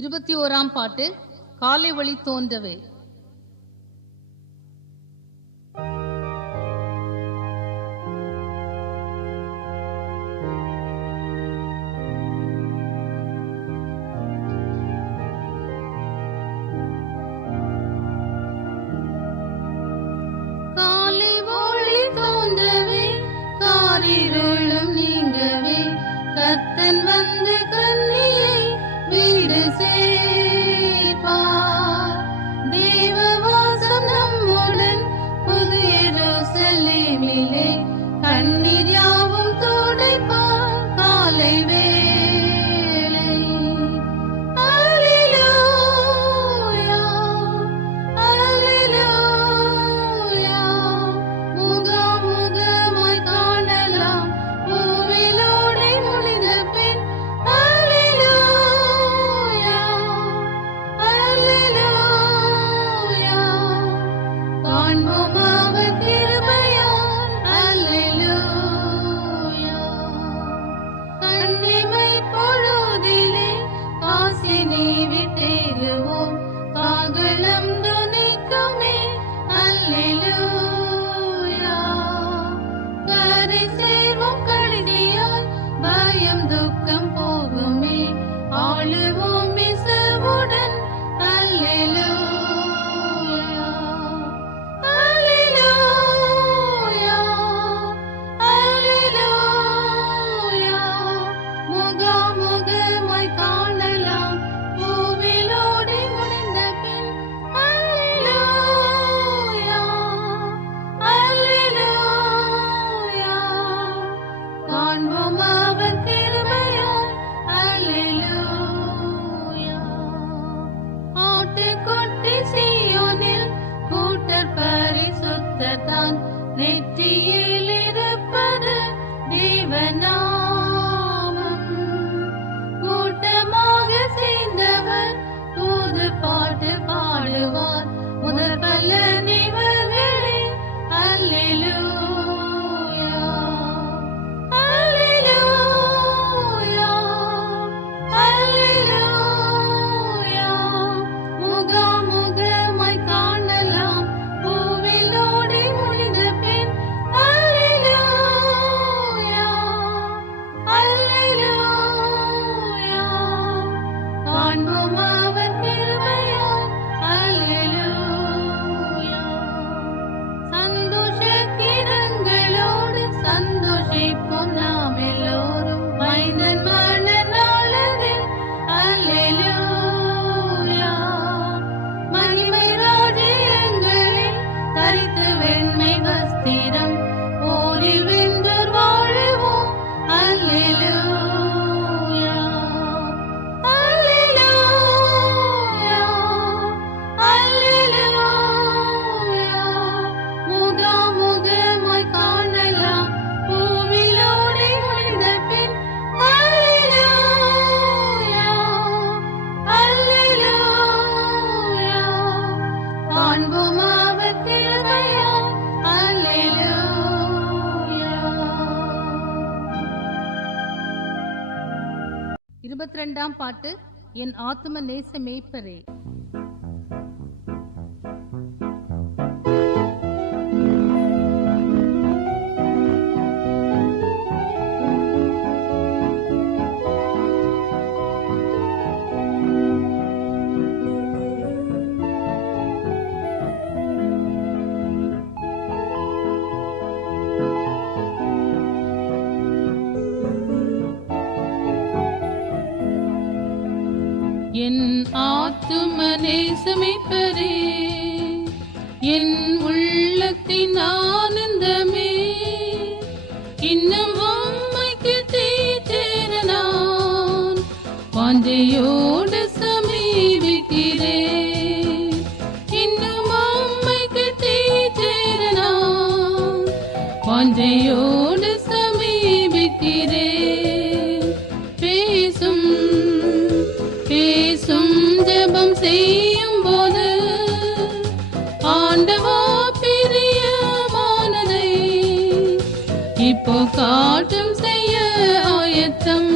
21ஆம் பாட்டு காலை வழி தோன்றவே. காலை ஒளி தோன்றவே காரிருளும் நீங்கவே கர்த்தன் வந்து கன்னியை வீடு சேர்ப்பார். தேவவாசம் நம்முடன் புது எருசலேமிலே கண்ணீர் யாவும் துடைப்பார் காலை வேளை. அல்லேலூயா அல்லேலூயா முகமுகமாய் காணலாம் பூவிலோடை முடிந்த பின். அல்லேலூயா அல்லேலூயா காண்போம் அவர் கிருபையால். அல்லேலூயா கண்ணிமை பொழுதிலே காசினி விட்டேகுவோம் காகளம் துணிக்குமே. அல்லேலூயா கரை சேர்வோம் கடைசியாய் பயம் துக்கம் போகுமே ஆளுவோம் இயேசுவுடன். அல்லேலூயா அல்லேலூயா அல்லேலூயா முகமுகமாய் காணலாம் பூவிலோடை முடிந்த பின். அல்லேலூயா அல்லேலூயா காண்போம் அவர் கிருபையால். அல்லேலூயா ஆட்டுக்குட்டி சீயோனில் கூட்டர் பரிசுத்தத்தான் நெற்றியில் இருப்பது தேவநாமம். கூட்டமாக சேர்ந்தவர் புது பாட்டு பாடுவார் முதற் பலன் இவர்களே. அல்லேலூயா அல்லேலூயா அல்லேலூயா முகமுகமாய் காணலாம் பூவிலோடை முடிந்த பின். அல்லேலூயா அல்லேலூயா காண்போம் அவர் கிருபையால். அல்லேலூயா சந்தோஷ கிரங்களோடு சந்தோஷிப்போம் நாம் எல்லோரும் மைந்தன் மணநாளரில். அல்லேலூயா மகிமை ராஜ்யங்களில் தரித்து வெண்மை வஸ்திரம் போரில் வென்றோர் வாழுவோம். அல்லேலூயா அல்லேலூயா அல்லேலூயா முகமுகமாய் காணலாம் பூவிலோடை முடிந்த பின். அல்லேலூயா அல்லேலூயா காண்போம் அவர் கிருபையால். அல்லேலூயா 22ஆம் பாட்டு என் ஆத்தும நேச மேய்ப்பரே. என் ஆத்தும நேச மேய்ப்பரே என் உள்ளத்தின் ஆனந்தமே இன்னும் உம்மைக்கு தீச்சேர நான் வாஞ்சையோடு சமீபிக்கிறேன். இன்னும் உம்மைக்கு தீச்சேர நான் வாஞ்சையோடு சமீபிக்கிறேன். பேசும் பேசும் ஜெபம் செய்யும் போது ஆண்டவா பிரியமானதை இப்போ காட்டும் செய்ய ஆயத்தம்.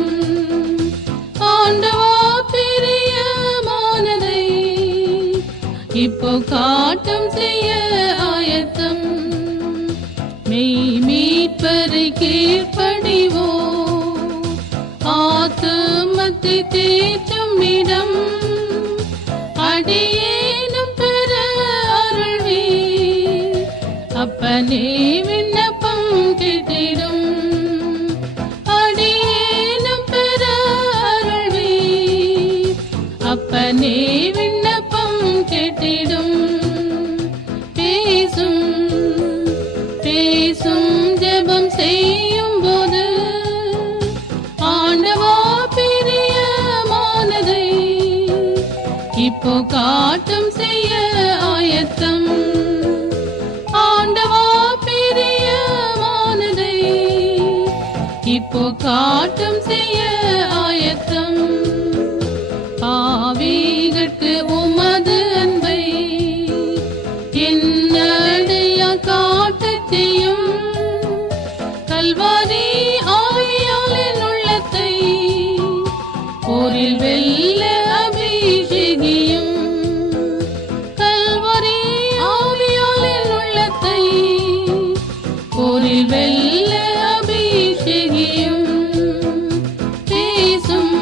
ஆண்டவா பிரிய காட்டும் செய்ய ஆயத்தம். மெய் மீட்பரை கீழ்ப்படிவோ, ஆத்துமத்தை தேற்றும் இடம் அடியேனும் பெற அருள்வே. அப்பனே விண்ணப்பம் கேட்டிடும், அடியேனும் பெற அருள்வே. அப்பனே விண்ணப்பம் கேட்டிடும். பேசும் பேசும் ஜெபம் செய்யும் போது ஆண்டவா பிரியமானதை இப்போ காட்டும் செய்ய ஆயத்தம். ஆண்டவா பிரியமானதை இப்போ காட்டும் செய்ய ஆயத்தம். பாவிகட்கு உமது அன்பை என்னடையா காட்டச் செய்யும். கல்வாரி ஆவியாலின் உள்ளத்தை போரில் வெல்ல அபிஷேகியும். கல்வாரி ஆவியாலின் உள்ளத்தை போரில் வெல்ல அபிஷேகியும். பேசும்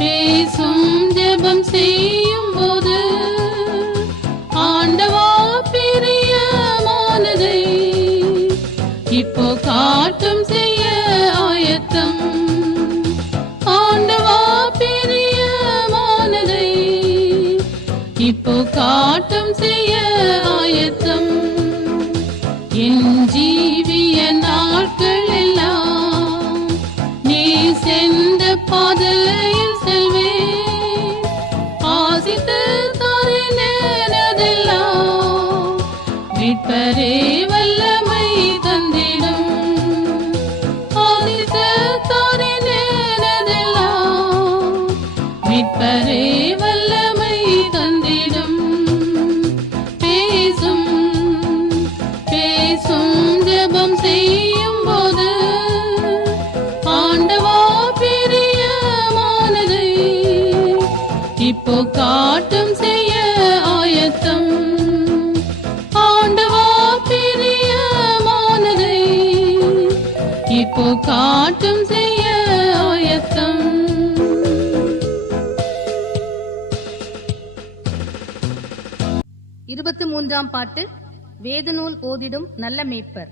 பேசும் ஜெபம் செய்யும் போது ஆண்டவா பிரியமானதை இப்போ காட்டும் செய்ய ஆயத்தம். ஆண்டவா பிரியமானதை இப்போ காட்டும் செய்ய ஆயத்தம். என் ஜீவிய நாட்கள் எல்லாம் நீ சென்ற பாதையில் செல்வேன். ஆசித்து தாரினதெல்லாம் மீட்பரே வல்லமை தந்திடும். ஆசித்து தாரினதெல்லாம் மீட்பரே வல்லமை தந்திடும். பேசும் பேசும் ஜெபம் செய்யும் போது ஆண்டவா பிரியமானதை இப்போ காட்டும் செய்ய ஆயத்தம். ஆண்டவா பிரியமானதை இப்போ காட்டும் செய்ய ஆயத்தம். 23ஆம் பாட்டு. வேதநூல் ஓதிடும் நல்ல மேய்ப்பர்.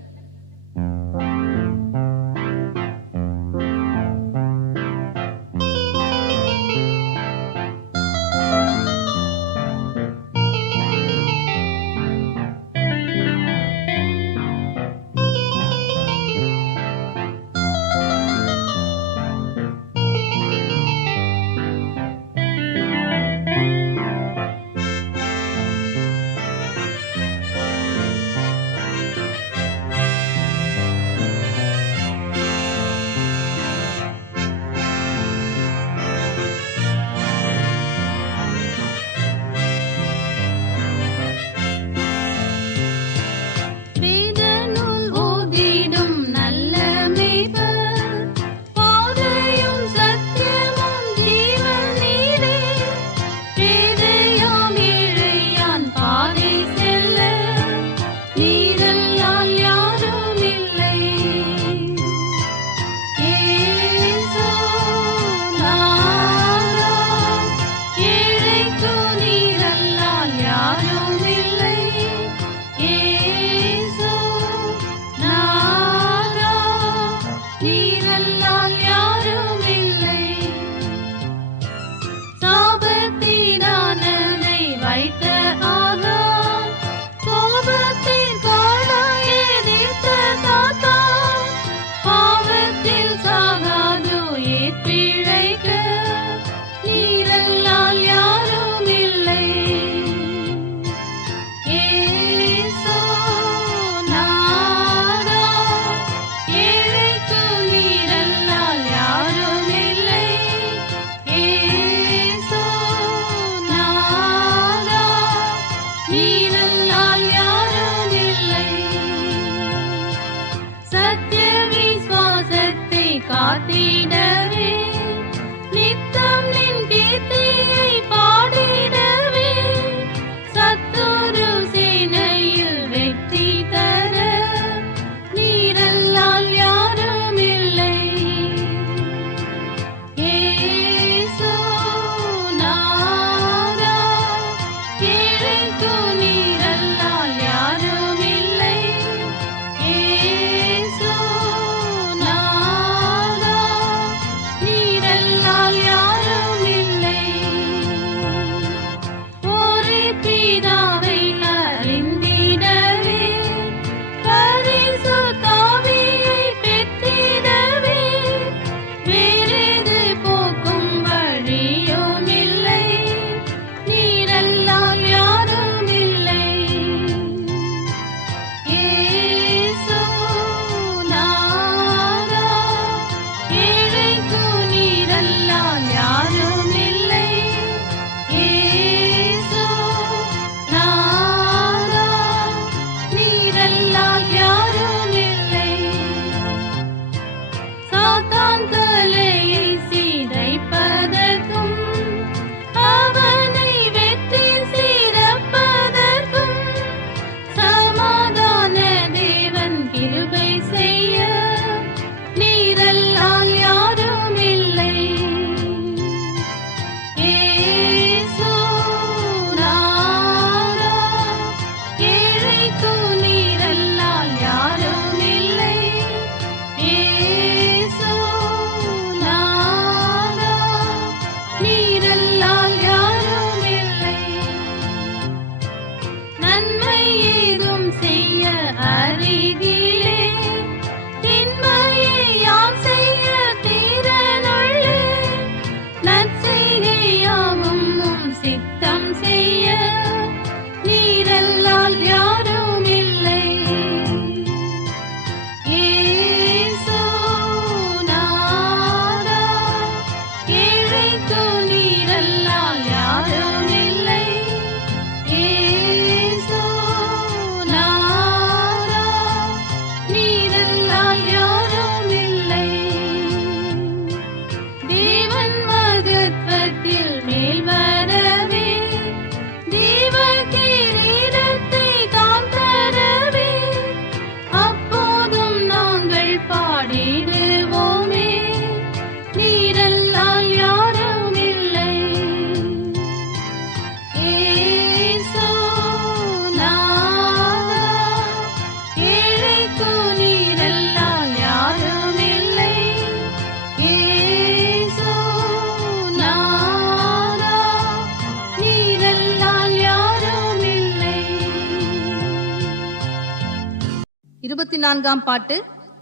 24ஆம் பாட்டு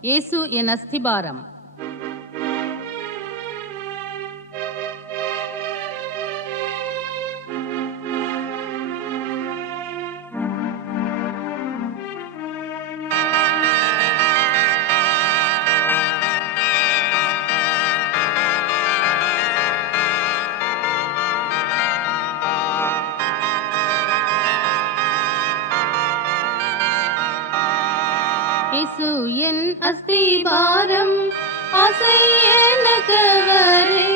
இயேசு என் அஸ்திபாரம். இயேசு என் அஸ்திபாரம் ஆசை எனக்கவரே.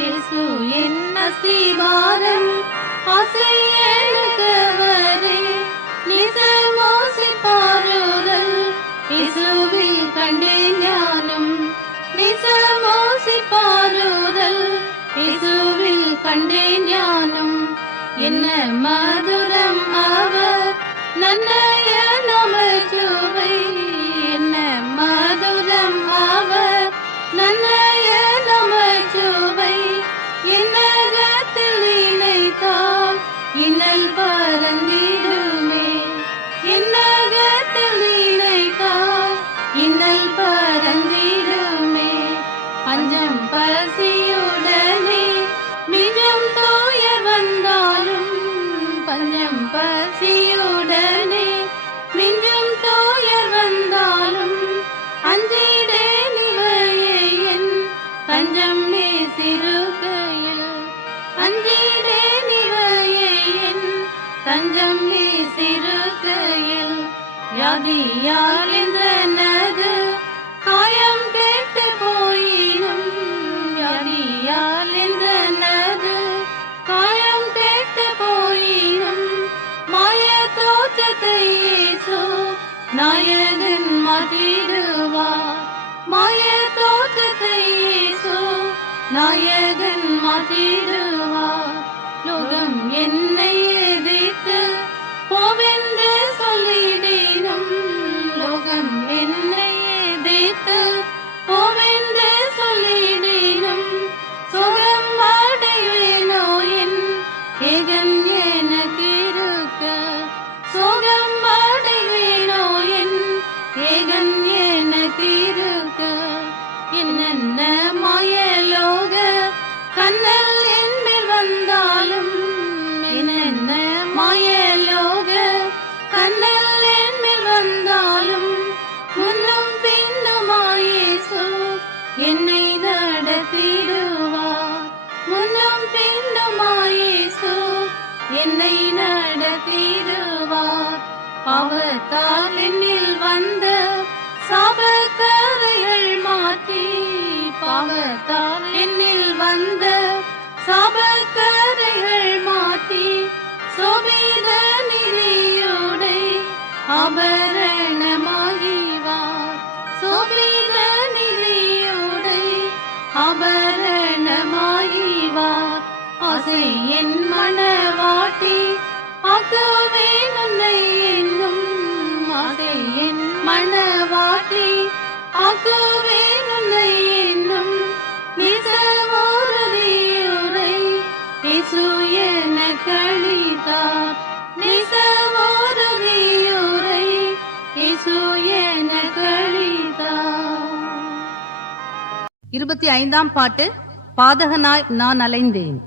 இயேசு என் அஸ்திபாரம் ஆசை எனக்கவரே. நிசமோசி பாருதல் இயேசுவில் கண்டேன் ஞானம். நிசமோசி பாருதல் இயேசுவில் கண்டேன் ஞானம். என்ன மதுரம் அவர் நன்னய நமச்சுவை. என்ன மதுரம் அவர் நன்னய நமச்சுவை. என்னகத்தில் இணைத்தால் இன்னல் பரந்திடுமே. என்னகத்தில் இணைத்தால் இன்னல் பரந்திடுமே. பஞ்சம் பசியுடனே மிஞ்சம் தோயர் வந்தாலும். பஞ்சம் பசியுடனே மிஞ்சும் தோயர் வந்தாலும். அஞ்சிடே நிலையே என் தஞ்சம் சிறுகையில். அஞ்சிடே நிலையே என் தஞ்சம் சிறுகையில். வியாதியால் என்றனது காயம் கேட்டு போயினும். வியாதியால் என்றனது காயம் கேட்டு போயினும். மாய தோற்றத்தை இயேசு நாயகன் மாற்றிடுவார். மாய தோற்றத்தை இயேசு நாயகன் மாற்றிடுவார். லோகம் என்னை எதிர்த்து போவென்று சொல்லிடினும். லோகம் என்னை எதிர்த்து போவென்று சொல்லிடினும். சுகம் அடைவேனோ என் ஏகன் எனக்கு இருக்க. சுகம் அடைவேனோ என் ஏகன் எனக்கு இருக்க. என்னென்ன மாயலோக கண்ணல் என்மேல் வந்தாலும். என்னென்ன மாயலோக கண்ணல் என்மேல் வந்தாலும். முன்னும் பின்னுமாயேசு என்னை நடத்திடுவார். முன்னும் பின்னுமாயேசு என்னை நடத்திடுவார். பாவத்தால் என்னில் வந்த சாபக்கரைகள் மாற்றி. பாவத்தால் என்னில் வந்த சாபக்கரைகள் மாற்றி. சோபித நிதியுடை ஆபரணமாகிவார். சோபித நிதியுடை ஆபரணமாகிவார். ஆசை என் மனவாட்டி ஆக்குவேன் உன்னை என்னும். ஆசை என் மனவாட்டி ஆக்குவேன் உன்னை என்னும். நிசவோருதியுரை இயேசு எனக்கு அளித்தார். நிசவோருதியுரை இயேசு எனக்கு அளித்தார். 25ஆம் பாட்டு பாதகனாய் நான் அலைந்தேன்.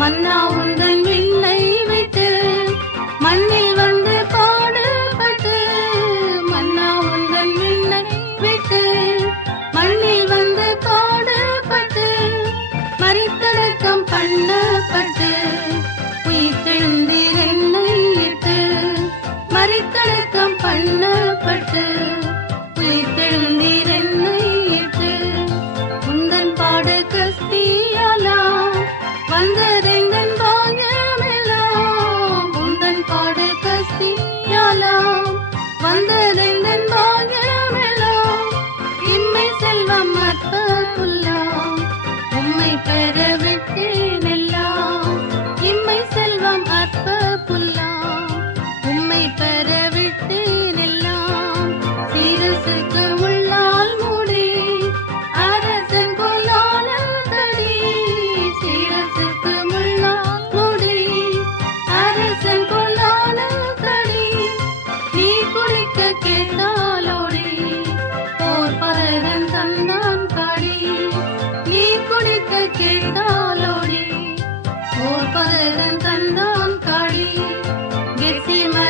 மன்னா உந்தன் விண்ணை விட்டு மண்ணில் வந்து பாடுபட்டு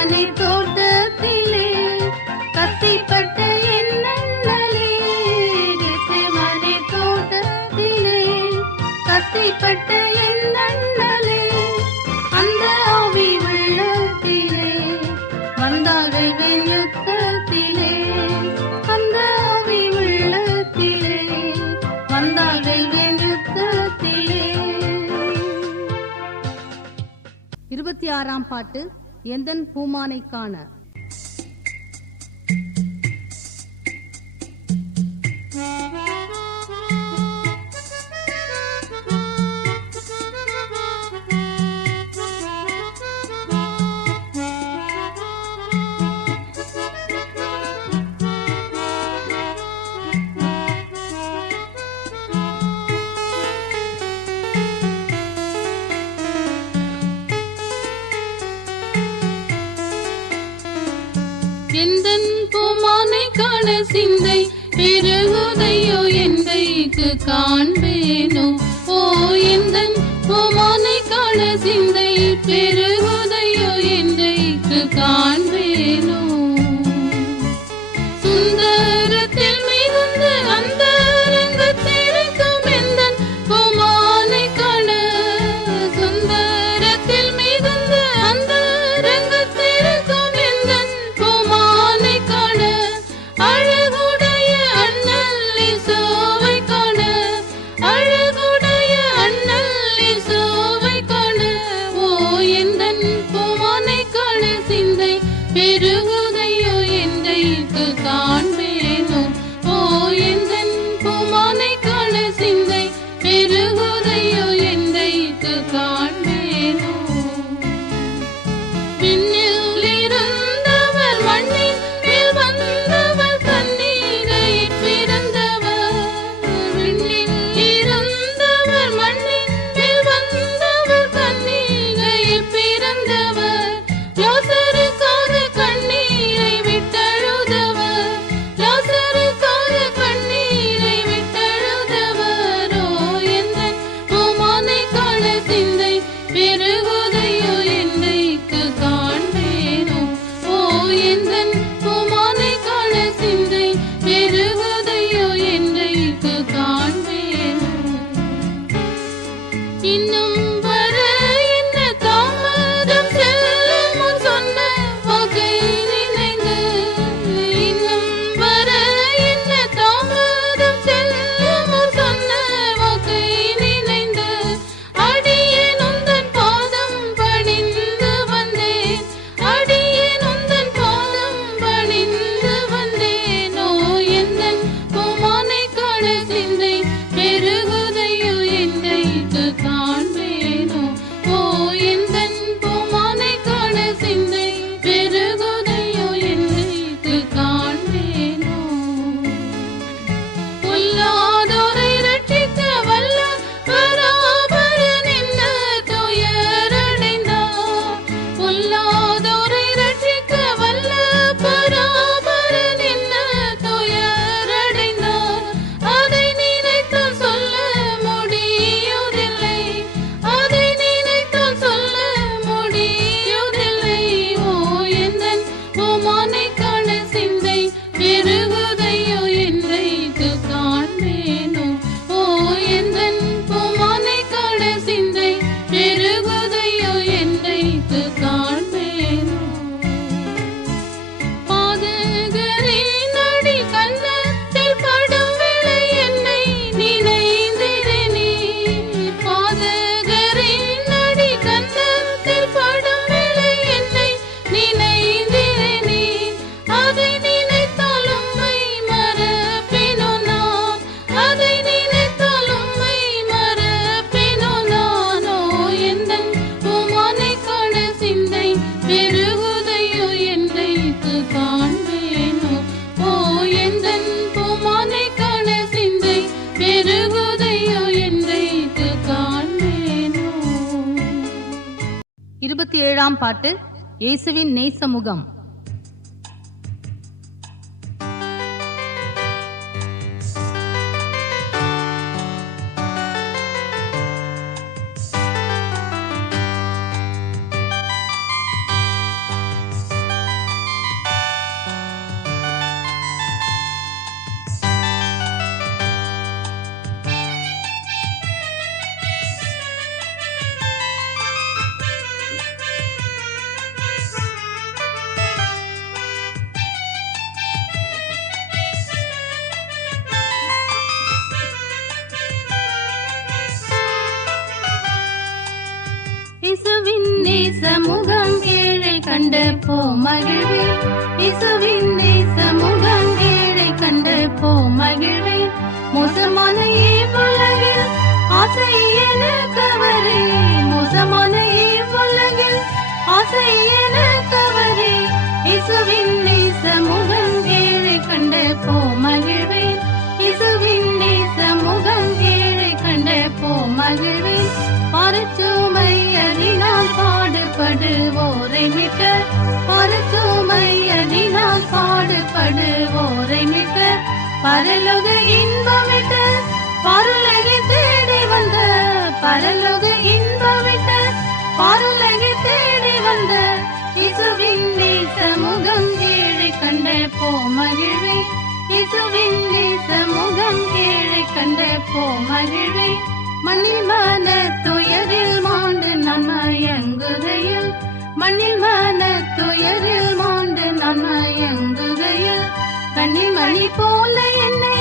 கெத்செமனே தோட்டத்திலே கத்திப்பட்ட எண்ணங்களே, கெத்செமனே தோட்டத்திலே கத்திப்பட்ட எண்ணங்களே, அந்த ஆவி உள்ளத்திலே வந்தார்கள் என் யுத்தத்திலே, அந்த ஆவி உள்ளத்திலே வந்தார்கள் என் யுத்தத்திலே. 26ஆம் பாட்டு எந்தன் பூமானை காண. எந்தன் பூமானை காண சிந்தை பெருகுதையோ எந்தைக்கு காண்பேனோ. ஓ எந்தன் பூமானை காண சிந்தை பெருகுதையோ எந்தைக்கு காண்பேனோ. சுந்தரத்தில் மிகுந்த அந்த ரங்கத்திற்கும் எந்தன் பூமானை காண, சுந்தரத்தில் மிகுந்த அந்த ரங்கத்திற்கும் எந்தன் பூமானை காண, அழகுடைய அண்ணல் இயேசுவை காண, அழகுடைய அண்ணல் இயேசுவை காண. ஓ எந்தன் பூமானை காண சிந்தை பெருகுதையோ எந்தைக்கு காண்பேனோ. ஓ எந்தன் பூமானை காண சிந்தை பெருகுதையோ எந்தைக்கு காண்பேனோ. விண்ணில் இருந்தவர் மண்ணின் மேல் வந்தவர், கண்ணீரைப் பிறந்தவர். விண்ணில் இருந்தவர் மண்ணின் மேல் வந்தவர், கண்ணீரைப் பிறந்தவர். லாசருக்காக கண்ணீரை விட்டழுதவர், லாசருக்காக கண்ணீரை விட்டழுதவர். ஓ எந்தன் பூமானை காண சிந்தை பெருகுதையோ எந்தைக்கு காண்பேனோ. ஓ எந்தன் பூமானை காண சிந்தை பெருகுதையோ எந்தைக்கு காண்பேனோ. இன்னும் வர என்ன தாமதம் செல்லும் முன் சொன்ன வாக்கை நினைந்து, இன்னும் வர என்ன தாமதம் செல்லும் முன் சொன்ன வாக்கை நினைந்து, அடியேன் உந்தன் பாதம் பணிந்து வந்தேன், அடியேன் உந்தன் பாதம் பணிந்து வந்தேன். ஓ எந்தன் பூமானை காண சிந்தை பெருகுதையோ எந்தைக்கு காண்பேனோ. ஓ எந்தன் பூமானை காண சிந்தை பெருகுதையோ எந்தைக்கு காண்பேனோ. பொல்லாதோரை ரட்சிக்க வல்ல பராபரன் என்ன துயரடைந்தார், பொல்லாதோரை ரட்சிக்க வல்ல பராபரன் என்ன துயரடைந்தார். அதை நினைத்தால் சொல்ல முடியுதில்லை, அதை நினைத்தால் சொல்ல முடியுதில்லை. ஓ எந்தன் பூமானை காண சிந்தை பெருகுதையோ எந்தைக்கு காண்பேனோ. ஓ எந்தன் பூமானை காண சிந்தை பெருகுதையோ எந்தைக்கு காண்பேனோ. பாதகரின் அடி கன்னத்தில் படும் வேளை என்னை நினைந்திருநீ, பாதகரின் அடி கன்னத்தில் படும் வேளை என்னை நினைந்திருநீ. அதை நினைத்தால் உம்மை மறப்பேனோ நான், அதை நினைத்தால் உம்மை மறப்பேனோ நான். ஓ எந்தன் பூமானை காண சிந்தை பெருகுதையோ எந்தைக்கு காண்பேனோ. ஓ எந்தன் பூமானை காண சிந்தை பெருகுதையோ எந்தைக்கு காண்பேனோ. 27ஆம் பாட்டு இயேசுவின் நேசமுகம். சமூகம் ஏழை கண்டு போ மகிழ்வே இயேசுவின் நேசமுகம் ஏழை கண்டு போ மகிழ்வே மோசமான இவ்வுலகில் ஆசை என கவரே மோசமான இவ்வுலகில் ஆசை என கவரே இயேசுவின் நேசமுகம் ஏழை கண்டு போ மகிழ்வே இயேசுவின் நேசமுகம் ஏழை கண்டு போ மகிழ்வே பரச்சுமை அதினால் பாடுபடுவோரை மிக்க பரச்சுமை அதினால் பாடுபடுவோரை மிக்க பரலோக இன்பமிட்ட பருலகை தேடி வந்த பரலோக இன்பமிட்ட பருலகை தேடி வந்த இயேசுவின் நேசமுகம் ஏழை கண்டு போ மகிழ்வே இயேசுவின் நேசமுகம் ஏழை கண்டு போ மகிழ்வே மண்ணில் மன துயரில் மாண்டு நான் மயங்குகையில் மண்ணில் மன துயரில் மாண்டு நான் மயங்குகையில் கண்ணின் மணி போல என்னை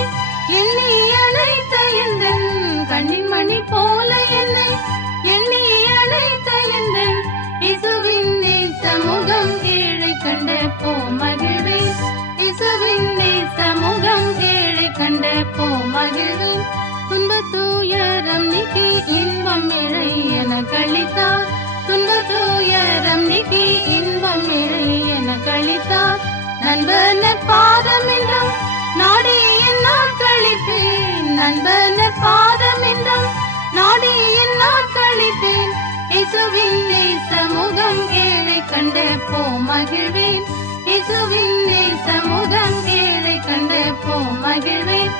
எண்ணி அழைத்த எந்தன் கண்ணின் மணி போல என்னை எண்ணி அழைத்த எந்தன் இயேசுவின் நேசமுகம் ஏழை கண்டு போ மகிழ்வே இயேசுவின் நேசமுகம் ஏழை கண்டு போ மகிழ்வே துன்ப துயரம் நீக்கி இன்பம் இறை என கழித்தார் துன்ப துயரம் நீக்கி இன்பம் இறை என கழித்தார் நண்பனர் பாதம் என்றும் நாடி என்னால் கழிப்பேன் நண்பனர் பாதம் என்றும் நாடி என்னால் கழிப்பேன் இயேசுவின் நேசமுகம் ஏழை கண்டு போ மகிழ்வேன் இயேசுவின் நேசமுகம் ஏழை கண்டு போ மகிழ்வேன்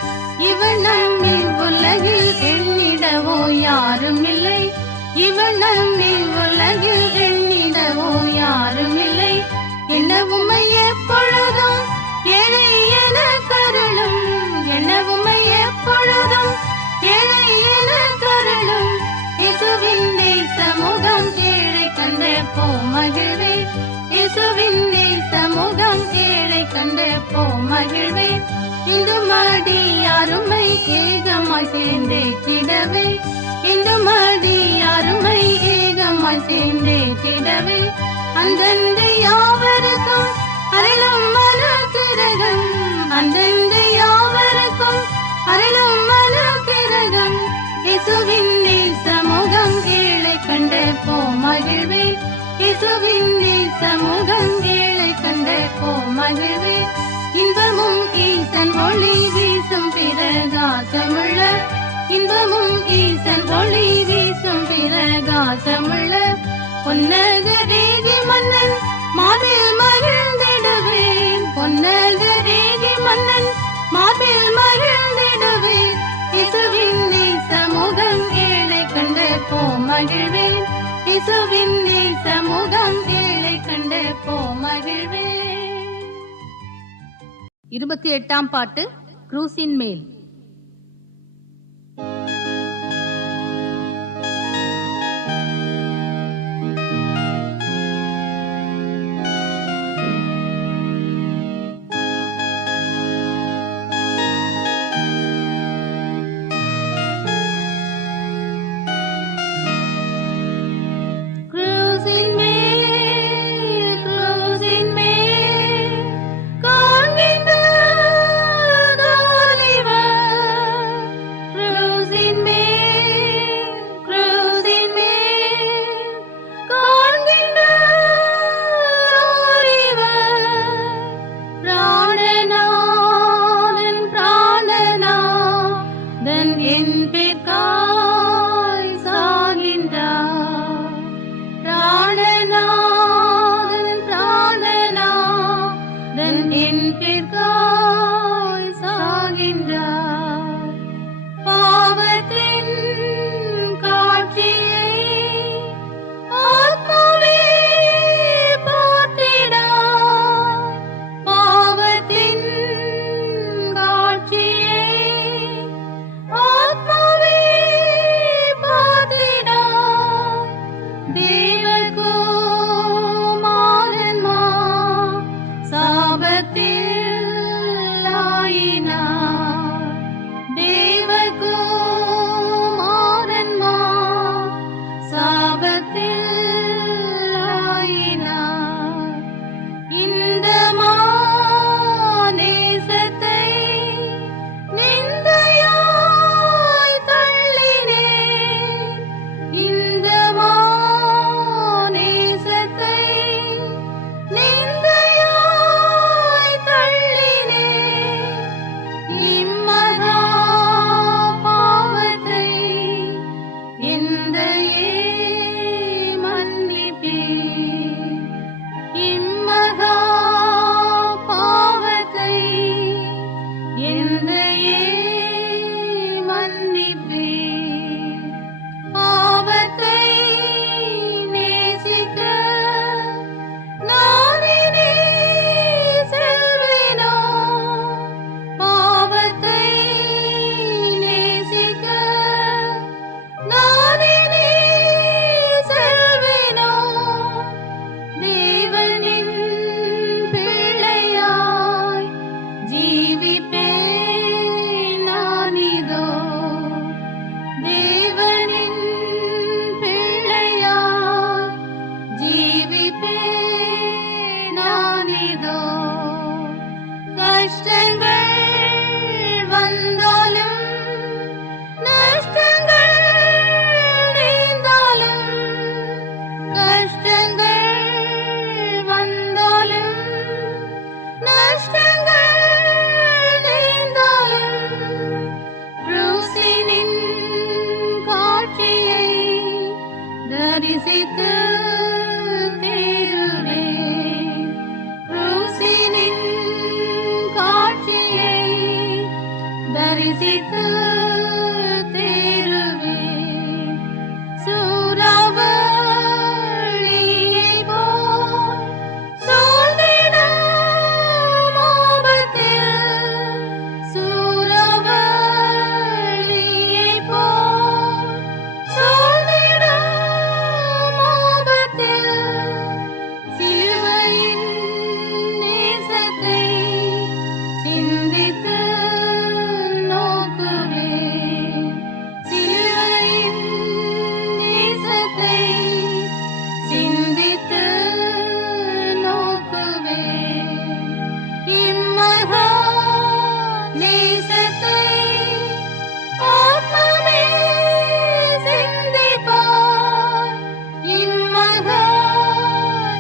இவன் நம்மில் உலகில் எண்ணிடவோ யாரும் இல்லை இவன் நம்மில் உலகில் எண்ணிடவோ யாரும் இல்லை என்ன உம்மை எப்பொழுதும் ஏழை என கருளும் என்ன உம்மை எப்பொழுதும் ஏழை என கருளும் இயேசுவின் நேசமுகம் ஏழை கண்டு போ மகிழ்வே இயேசுவின் நேசமுகம் ஏழை கண்டு போ மகிழ்வே இன்று மடி அருமை ஏகமாய் சேர்ந்தேற்றிடவே இன்று மடி அருமை ஏகமாய் சேர்ந்தேற்றிடவே அந்தந்த யாவருக்கும் அருளும் மனத்திரகம் அந்தந்த யாவருக்கும் அருளும் மனத்திரகம் இயேசுவின் நேசமுகம் ஏழை கண்டு போ மகிழ்வே இயேசுவின் நேசமுகம் ஏழை கண்டு போ மகிழ்வே இன்பமும் ஈசன் ஒளி வீசும் பிரகாசமுள்ள இன்பமும் ஈசன் ஒளி வீசும் பிரகாசமுள்ள பொன்னக ரேகி மன்னன் மார்பில் மகிழ்ந்திடுவேன் பொன்னக ரேகி மன்னன் மார்பில் மகிழ்ந்திடுவேன் இயேசுவின் நேசமுகம் ஏழை கண்டு போ மகிழ்வேன் இயேசுவின் நேசமுகம் ஏழை கண்டு போ மகிழ்வேன் 28ஆம் பாட்டு க்ரூசின் மேல். காண்கின்ற இனிதோ. கஷ்டங்கள் வந்தாலும் நஷ்டங்கள் நீந்தாலும், கஷ்டங்கள் வந்தாலும் நஷ்டங்கள் நீந்தாலும், ருசினின் காட்சியை தரிசித்து தீருவேன். ருசினின் காட்சியை தரிசித்து தீருவேன். சூறாவளியைப் போல் சூழ்ந்திடும் ஆபத்தில், சூறாவளியைப் போல் சூழ்ந்திடும் ஆபத்தில், சிலுவையின் நேசத்தை சிந்தித்து நோக்குவேன். சிலுவையின் நேசத்தை சிந்தித்து நோக்குவேன். இம்மகா நேசத்தை ஆத்மமே சிந்திப்பார். இம்மகா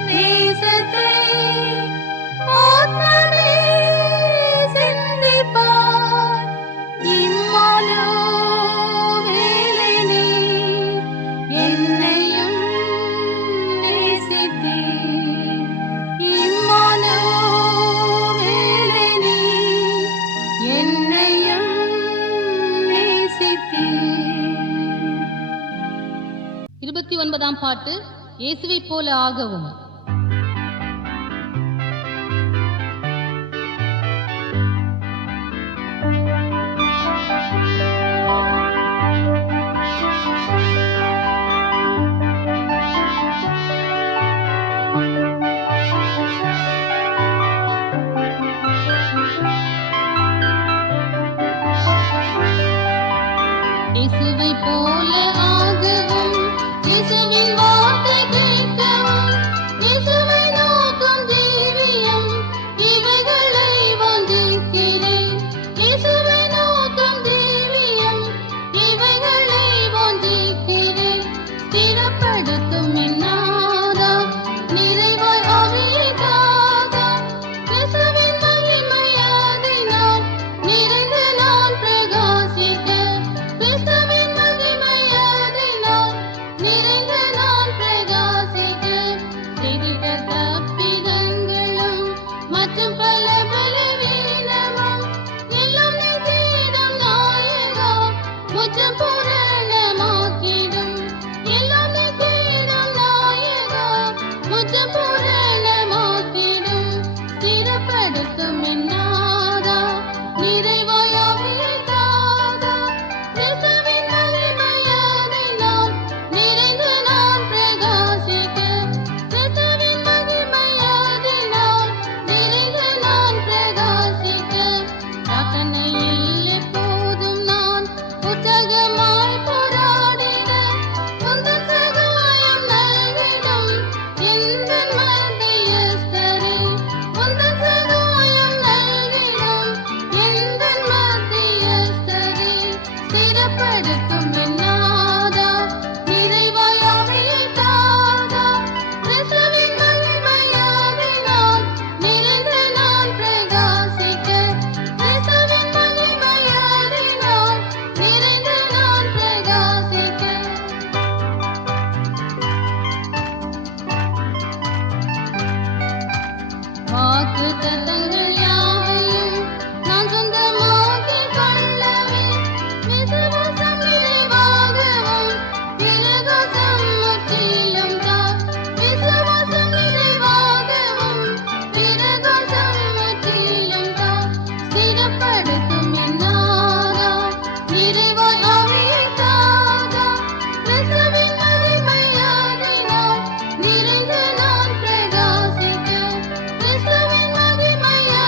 நேசத்தை ஆத்மமே சிந்திப்பார். இம்மானுவேலனே, என்னையும் நேசித்தீர். இம்மானுவேலனே, என்னையும் நேசித்தீர். 29ஆம் பாட்டு. இயேசுவைப் போல ஆகவும். இயேசுவைப் போல ஆகவும், இயேசுவின் வார்த்தை கேட்கவும், இயேசுவை நோக்கும் ஜீவியம், இவைகளை வாஞ்சிக்கிறேன். இயேசுவை நோக்கும் ஜீவியம், இவைகளை வாஞ்சிக்கிறேன். ஸ்திரப்படுத்தும் என்னாதா, நிறைவாய் ஆவியை தாதா, இயேசுவின் மகிமையாதினால் நிறைந்து நான் பிரகாசிக்க, கிறிஸ்துவின் மகிமையாதினால் நிறைந்து நான் பிரகாசிக்க, செய்திட்ட தப்பிதங்களும் மற்றும் பல பலவீனமும் எல்லாம் நீ தேடும் நாயகா, முற்றம் பூரணமாக்கிடும். எல்லாம் நீ தேடும் நாயகா, முற்றம் பூரணமாக்கிடும். ஸ்திரப்படுத்தும் என்னாதா, நிறைவாய் ஆவியை தாதா, கிறிஸ்துவின் மகிமையாதினால் நிறைந்து நான் பிரகாசிக்க, கிறிஸ்துவின் மகிமையாதினால் நிறைந்து நான் பிரகாசிக்க. பிரார்த்தனையில் எப்போதும் நான் உற்சாகமாய் போராடிட, உந்தன் சகாயம் நல்கிடும் எந்தன் மத்தியஸ்தரே. உந்தன் சகாயம் நல்கிடும் எந்தன் மத்தியஸ்தரே. ஸ்திரப்படுத்தும் என்னாதா, நிறைவாய் ஆவியை தாதா, கிறிஸ்துவின் மகிமையாதினால் நிறைந்து நான் பிரகாசிக்க, கிறிஸ்துவின் மகிமையாதினால் நிறைந்து நான் பிரகாசிக்க. வாக்குத்தத்தங்கள் யாவையும் நான் சொந்தமாக்கிக் கொள்ளவே, விசுவாசம் நிறைவாகவும் விசுவாசம் முற்றிலும் தான். விசுவாசம் நிறைவாகவும் விசுவாசம் முற்றிலும் தான். ஸ்திரப்படுத்தும் என்னாதா, நிறைவாய் ஆவியை தாதா, கிறிஸ்துவின் மகிமையாதினால் நிறைந்து நான் பிரகாசிக்க, கிறிஸ்துவின் மகிமையாதினால்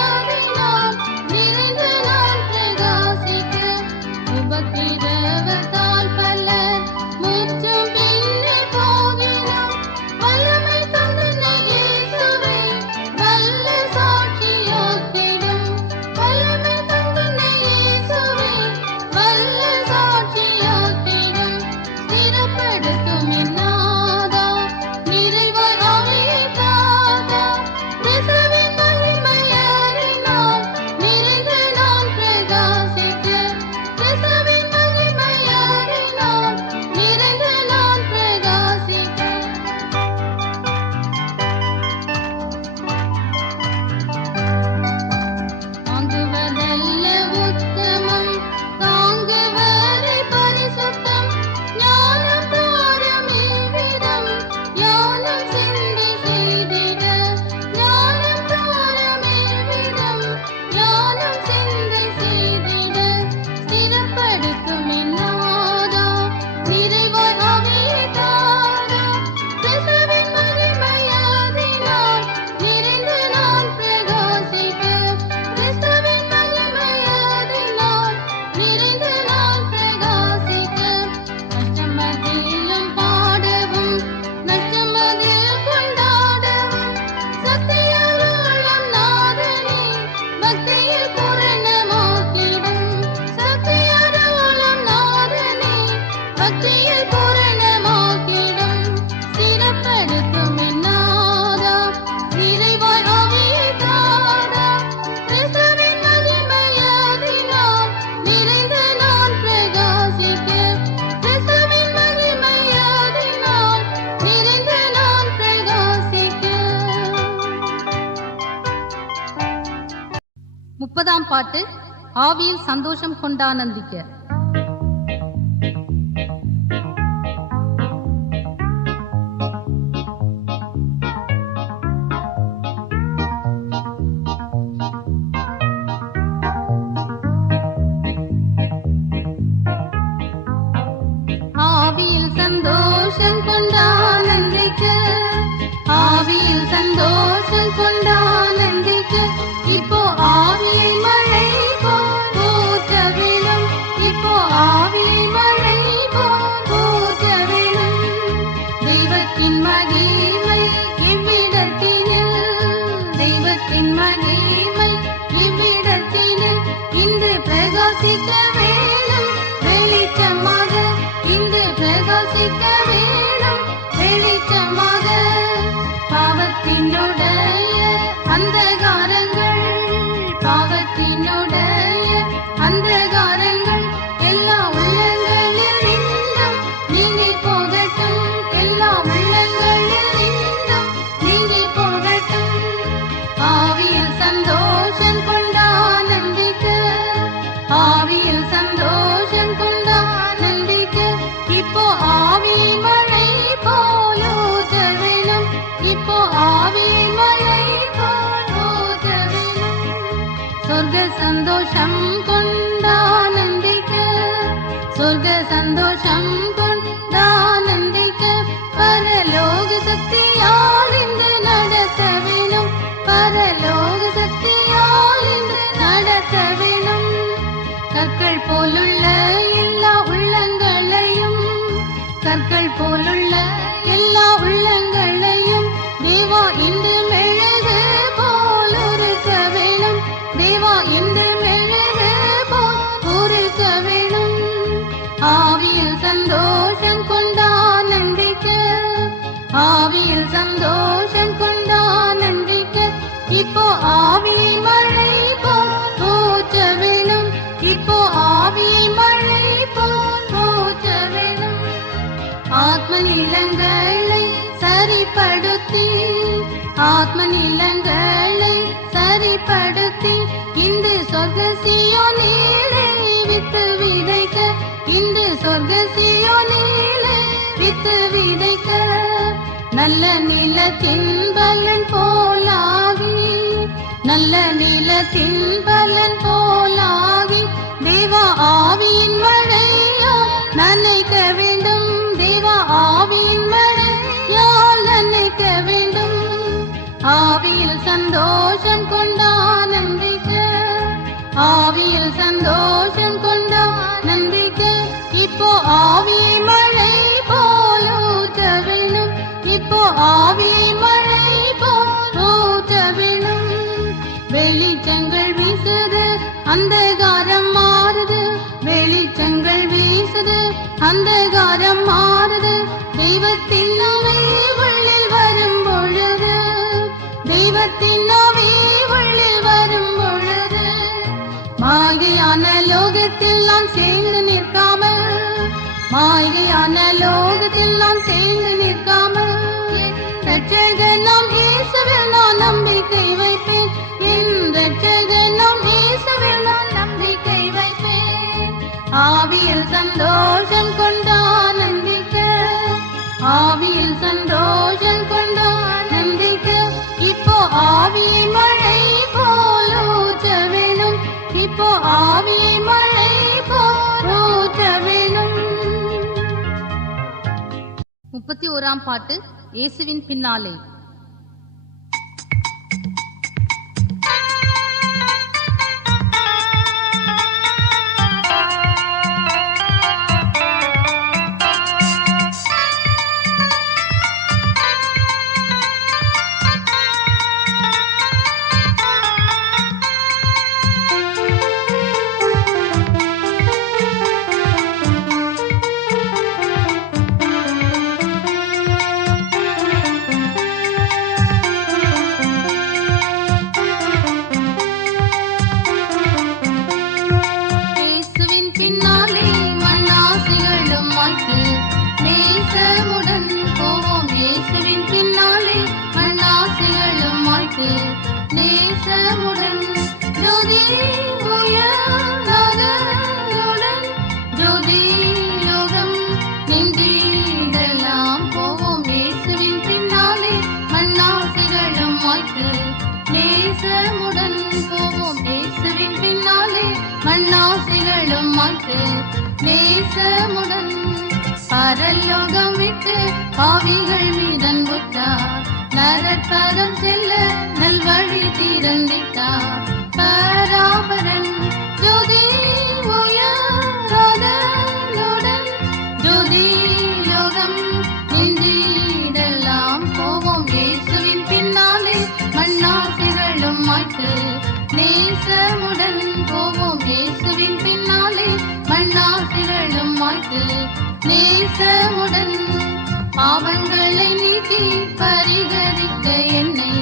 30ஆம் பாட்டு ஆவியில் சந்தோஷம் கொண்டானந்திக்க. ஆவியில் சந்தோஷம் கொண்டானந்திக்க, ஆவியில் சந்தோஷம் கொண்டானந்திக்க, இப்போ ஆவியை மழை போல் ஊற்ற வேணும், இப்போ ஆவியை மழை போல் ஊற்ற வேணும். தெய்வத்தின் மகிமை இவ்விடத்தினில், தெய்வத்தின் மகிமை இவ்விடத்தினில் இன்று பிரகாசிக்க வேணும் வெளிச்சமாக, இன்று பிரகாசிக்க வேணும் வெளிச்சமாக. பாவத்தினுடைய அந்தகாரங்கள், பாவத்தினுடைய அந்தகாரங்கள் எல்லா உள்ளங்களில் நின்றும் நீங்கி போகட்டும், எல்லா உள்ளங்களில் நின்றும் நீங்கி போகட்டும். ஆவியில் சந்தோஷம் கொண்டானந்திக்க, ஆவியில் சந்தோஷம் கொண்டானந்திக்க, இப்போ ஆவி மழை போல் ஊற்ற வேணும், இப்போ ஆவி மழை போல் ஊற்ற வேணும். சொர்க்க சந்தோஷம் கொண்டானந்திக்க, சொர்க்க சந்தோஷம் கொண்டானந்திக்க, பரலோக சக்தியால் இன்று நடத்த வேணும், பரலோக சக்தியால் இன்று நடத்த வேணும். கற்கள் போலுள்ள எல்லா உள்ளங்களையும், கற்கள் போலுள்ள எல்லா உள்ளங்களையும் தேவா இன்று மெழுகு போல் உருக்க வேணும், தேவா இன்று மெழுகு போல் உருக்க வேணும். ஆவியில் சந்தோஷம் கொண்டானந்திக்க, ஆவியில் சந்தோஷம் கொண்டானந்திக்க, இப்போ ஆவி மழை போல் ஊற்ற வேணும், இப்போ ஆவி மழை போல் ஊற்ற வேணும். ஆத்ம நிலங்களை சரிப்படுத்தி, ஆத்ம நிலங்களை சரிப்படுத்தி இன்று சொர்க்க சீயோனிலே வித்து விதைக்க, இன்று சொர்க்க சீயோனிலே வித்து விதைக்க. நல்ல நிலத்தின் பலன் போலாகி, நல்ல நிலத்தின் பலன் போலாகி தேவா ஆவியின் மழையால் நனைக்க வேண்டும், தேவா ஆவியின் மழையால் நனைக்க வேண்டும். ஆவியில் சந்தோஷம் கொண்டானந்திக்க, ஆவியில் சந்தோஷம் கொண்டானந்திக்க, இப்போ ஆவியை மழை போல் ஊற்ற வேணும், இப்போ ஆவியை மழை போல் ஊற்ற வேணும். வெளிச்சங்கள் வீசுது அந்தகாரம் மாறுது, வெளிச்சங்கள் வீசுது அந்தகாரம் மாறுது. தெய்வத்தின் ஆவி உள்ளில் வரும் பொழுது, தெய்வத்தின் ஆவி உள்ளில் வரும் பொழுது, மாயையான லோகத்தில் நாம் சேர்ந்து நிற்காமல், மாயையான லோகத்தில் நாம் சேர்ந்து நிற்காமல், ரட்சகர் நாம் இயேசுவில் நான் நம்பிக்கை வைப்பேன், என் ரட்சகர் நாம் இயேசுவில் நான் நம்பிக்கை வைப்பேன். ஆவியில் சந்தோஷம் கொண்டானந்திக்க, ஆவியில் சந்தோஷம் கொண்டானந்திக்க, இப்போ ஆவி மழை போல் ஊற்ற வேணும், இப்போ ஆவி மழை போல் ஊற்ற வேணும். 31ஆம் பாட்டு இயேசுவின் பின்னாலே. நேசமுடன் ஜோதி உயர்ந்ததுடன் ஜோதி லோகம் நின்றிடலாம் போவோம் இயேசுவின் பின்னாலே மண்ணாசிகளும் வாய்த்து நேசமுடன் போவோம் இயேசுவின் பின்னாலே மண்ணாசிகளும் வாய்த்து நேசமுடன் பரலோகம் விட்டு பாவிகள் மீதன் புத்தார் நரத்தரம் செல்ல நல்வழி திறந்திட்டார் பராபரன் ஜோதி உயர்ந்ததுடன் ஜோதி லோகம் நின்றிடலாம் போவோம் இயேசுவின் பின்னாலே மண்ணாசிகளும் மாய்த்து நேசமுடன் போவோம் இயேசுவின் பின்னாலே மண்ணாசிகளும் மாய்த்து நேசமுடன் பாவங்களை நீக்கி பரிகரிக்க என்னை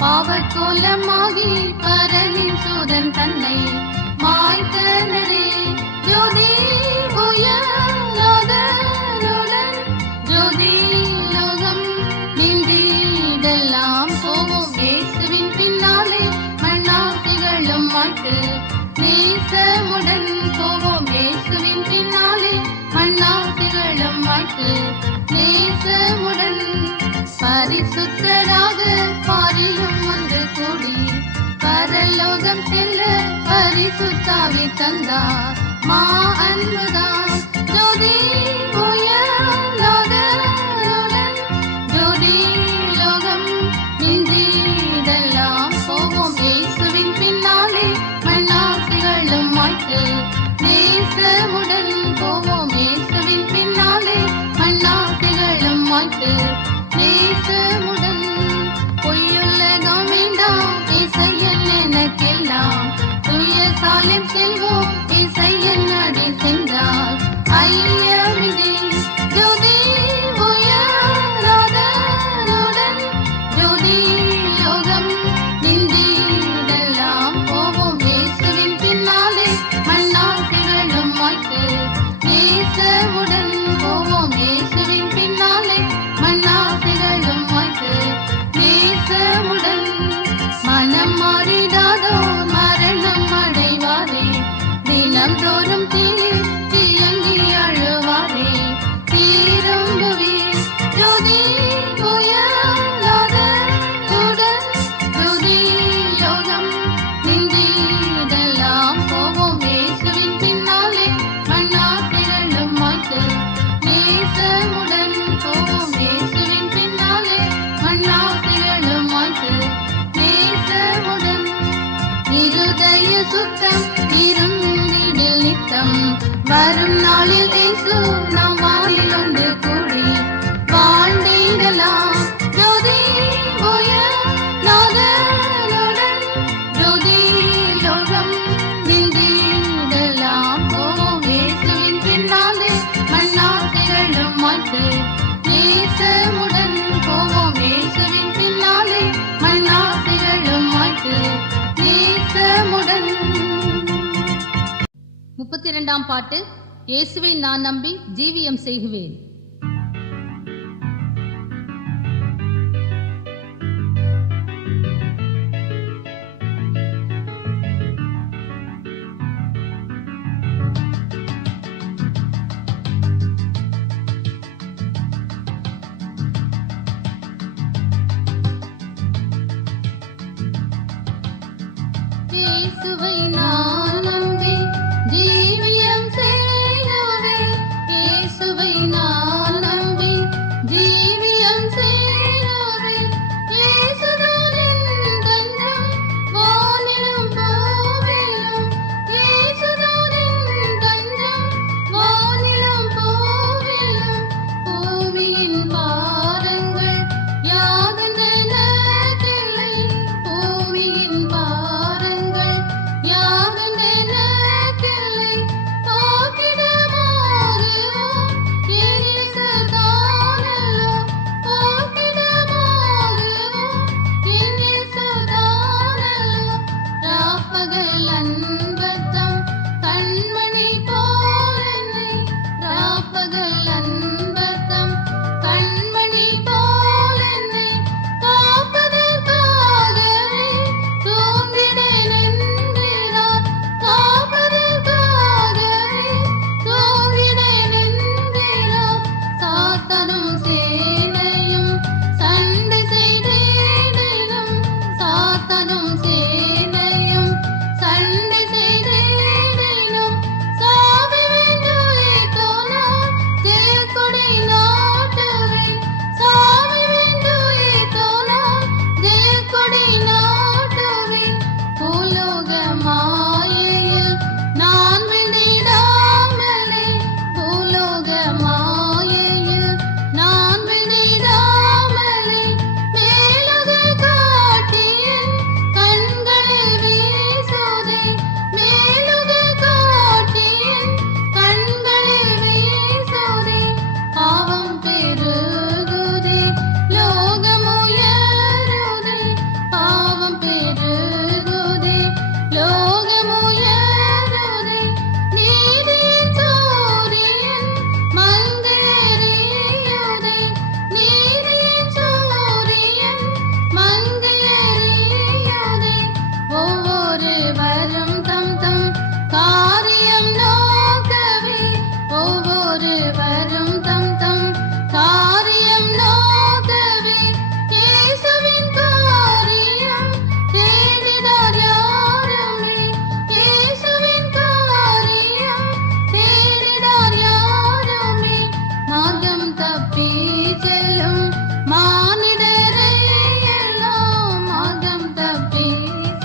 பாவக்கோலமாகி பரனின் சூதன் தன்னை மாய்த்தனரே ஜோதி உயர்ந்ததுடன் ஜோதி லோகம் நின்றிடலாம் போவோம் இயேசுவின் பின்னாலே மண்ணாசிகளும் மாய்த்து நேசமுடன் போவோம் இயேசுவின் பின்னாலே மண்ணாசிகளும் மாய்த்து நேசமுடன் பரிசுத்தராக பாரிலும் வந்து கூடி பரலோகம் செல்ல பரிசுத்தாவி தந்தார் மா அன்புதான் ஜோதி உயர்ந்ததுடன் ஜோதி லோகம் நின்றிடலாம் போவோம் இயேசுவின் பின்னாலே மண்ணாசிகளும் மாய்த்து நேசமுடன் போவோம் இயேசுவின் பின்னாலே மண்ணாசிகளும் மாய்த்து நேசமுடன் பொய்யுலகம் வேண்டாம் இசையன் எனக்கெல்லாம் துய சாலம் செல்வோம் இசையன் அடி சென்றால் ஐயமிதே ஜோதி உயர்ந்ததுடன் ஜோதி லோகம் நின்றிடலாம் போவோம் இயேசுவின் பின்னாலே மண்ணாசிகளும் மாய்த்து நேசமுடன் போவோம் இயேசுவின் பின்னாலே மண்ணாசிகளும் மாய்த்து நேசமுடன் மனம் மாறிடாதோ மரணம் அடைவாரே தினம்தோறும் தீயங்கி அழுவாரே திரும்புவே ஜோதி உயர்ந்ததுடன் ஜோதி லோகம் நின்றிடலாம் போவோம் இயேசுவின் பின்னாலே மண்ணாசிகளும் மாய்த்து நேசமுடன் போவோம் இயேசுவின் பின்னாலே மண்ணாசிகளும் மாய்த்து நேசமுடன் இருதய சுத்தம் இருந்திடில் நித்தம் வரும் நாளில் இயேசு நம் வானில் ஒன்று கூடி வாழ்ந்திடலாம் ஜோதி உயர்ந்ததுடன் ஜோதி லோகம் நின்றிடலாம் போவோம் இயேசுவின் பின்னாலே மண்ணாசிகளும் மாய்த்து நேசமுடன் போவோம் இயேசுவின் பின்னாலே மண்ணாசிகளும் மாய்த்து நேசமுடன் 32ஆம் பாட்டு இயேசுவை நான் நம்பி ஜீவியம் செய்குவேன். இயேசுவை நான் நம்பி ஜீவியம் செய்குவேன். இயேசுவை நான் நம்பி ஜீவியம் செய்குவேன். இயேசுதான் என் தஞ்சம் வானிலும் பூவிலும். இயேசுதான் என் தஞ்சம் வானிலும் பூவிலும். பூமியின் பாரங்கள் யாதெனக்கில்லை. பூமியின் பாரங்கள் யாதென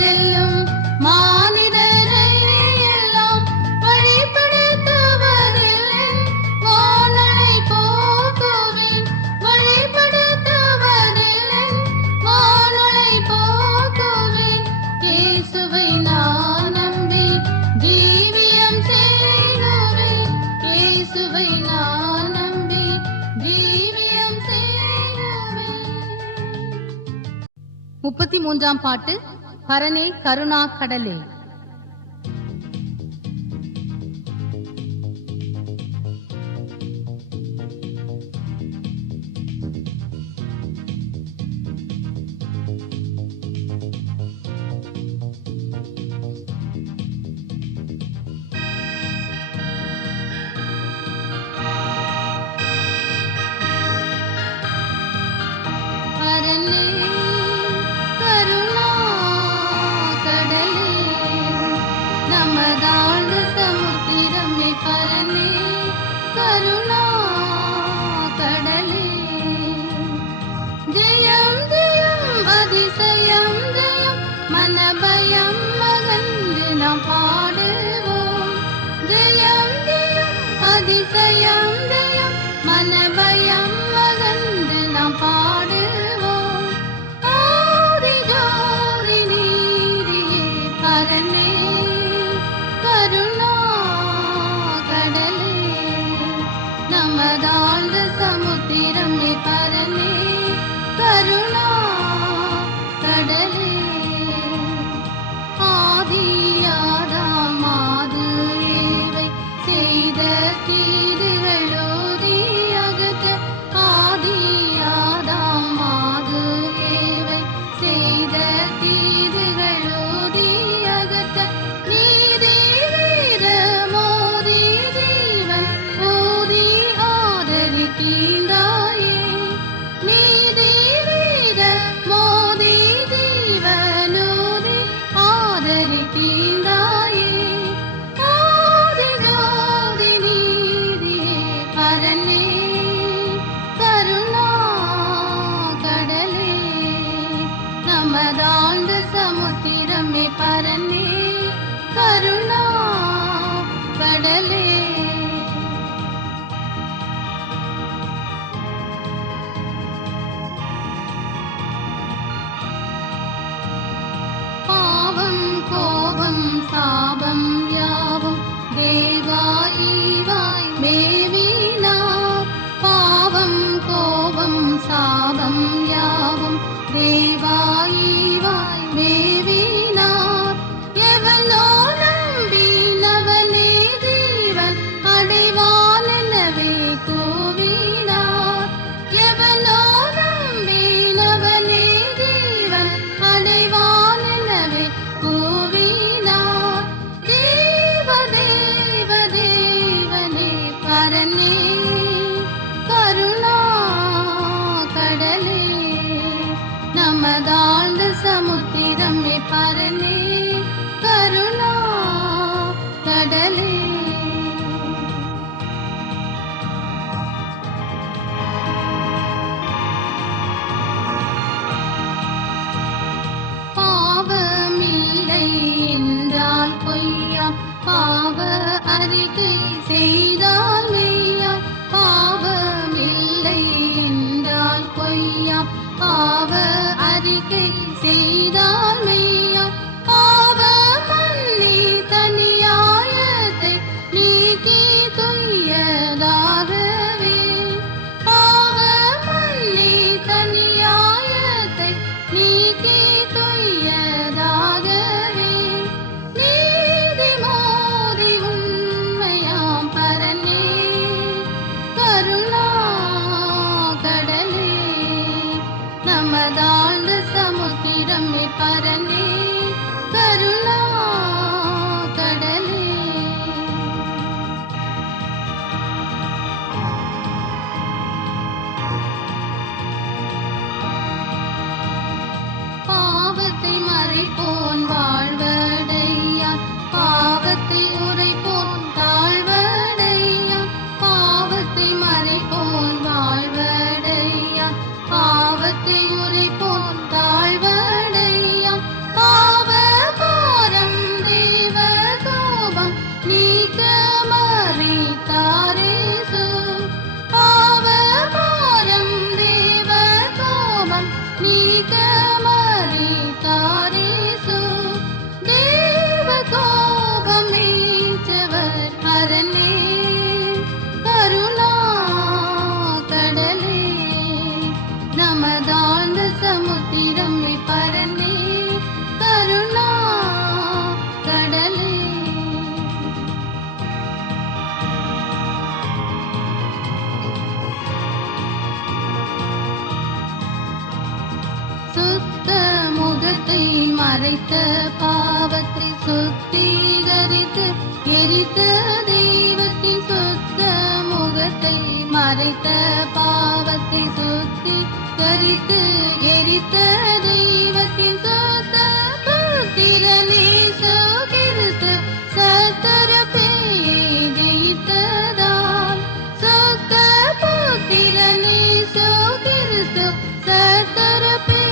செல்லும் மானிடரை எல்லாம் வழிபடுத்துவதில்லை. வானலை போக்குவேன் வழிபடுத்துவதில்லை. வானலை போக்குவேன். இயேசுவை நான் நம்பி ஜீவியம் செய்குவேன். இயேசுவை நான் நம்பி ஜீவியம் செய்குவேன். 33ஆம் பாட்டு. பரனே கருணா கடலே. பரனே கருணா கடலே, நமதாழ்ந்த சமுத்திரமே. பரனே கருணா கடலே. ஜெயம் ஜெயம் அதிசயம் ஜெயம், மனபயம் மகந்து நாம் பாடுவோம். ஜெயம் ஜெயம் அதிசயம் ஜெயம், மனபயம் மகந்து நாம் பாடுவோம். ஆதி ஜோதி நீதியே பரனே கருணா கடலே, நமதாழ்ந்த சமுத்திரமே. பரனே கருணா கடலே. ஆதியாதாம் மாது ஏவை செய்த கீடுகள் ஓதி அகற்ற. ஆதியாதாம் மாது ஏவை செய்த கீடுகள் ஓதி அகற்ற. நீதி வீர மோதி ஜீவன் ஓதி ஆதரிக்கின்றாயே. நீதி வீர மோதி ஜீவனோதி ஆதரிக்கின்றாயே. ஆதி ஜோதி நீதியே பரனே கருணா கடலே, நமதாழ்ந்த சமுத்திரமே. பரனே கருணா கடலே. பாவம் கோபம் சாபம் யாவும் தேவாயிவாய் மேவினார். பாவம் கோபம் சாபம் யாவும் தேவாயிவாய் மேவினார். எவனோ நம்பினவனே ஜீவன் அடைவான் எனவே கூவினார். எவனோ நம்பினவனே ஜீவன் அடைவான் எனவே கூவினார். தேவ தேவ தேவனே பரனே கருணா கடலே, நமதாழ்ந்த சமுத்திரமே. பரனே கருணா கடலே. பாவமில்லை என்றால் பொய்யா, பாவ அறிக்கை செய்தால் மெய்யா. பாவமில்லை என்றால் பொய்யா, பாவ அறிக்கை செய்தால் மெய்யா. பாவ மன்னி தனியாயத்தை நீக்கி துய்யதாகவே. பாவ மன்னி தனியாயத்தை நீக்கி துய்யதாகவே. நீதி மோதி உண்மையாம் பரனே கருணா கடலே, நமதாழ்ந்த சமுத்திரமே. பரனே மறைத்த பாவத்தை சுத்திகரித்து எரித்த தெய்வத்தின் சுத்த முகத்தை மறைத்த பாவத்தை சுத்திகரித்து எரித்த தெய்வத்தின் சுத்த புத்திரனே கிறிஸ்து சத்தரப்பே ஜெயித்ததால் சுத்த புத்திரனே கிறிஸ்து சத்தரப்பே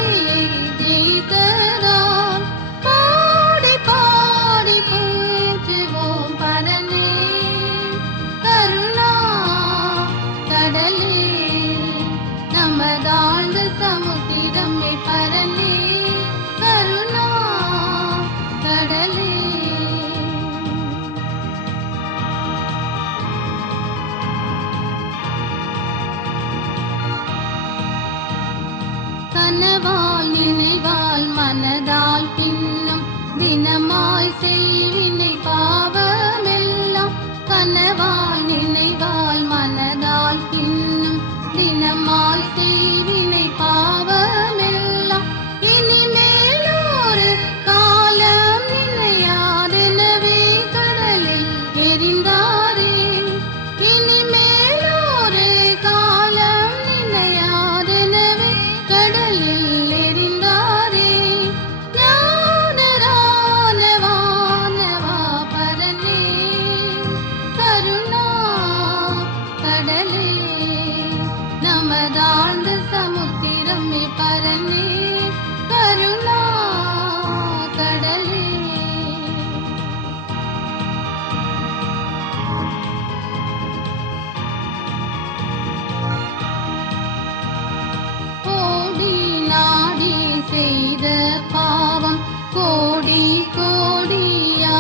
ஜெயித்ததால் பாடி பாடி போற்றுவோம் பரனே கருணா கடலே நமதாழ்ந்த சமுத்திரமே பரனே கருணா கடலே கனவால் நினைவால் மனதால் பின்னும் தினமாய் செய்வினை பாவமெல்லாம் கனவால் நினைவால் மனதால் பின்னும் தினமாய் செய்வினை பாவமெல்லாம் இனிமேல் ஒரு காலம் நினையாதெனவே கடலில் எரிந்தாரே இனிமேல் ஒரு காலம் நினையாதெனவே கடலில் எரிந்தாரே ஞானரானவானவா பரனே கருணா கடலே நமதாழ்ந்த சமுத்திரமே பரனே கருணா கடலே கோடி நாடி செய்த பாவம் கோடி கோடியானாலும்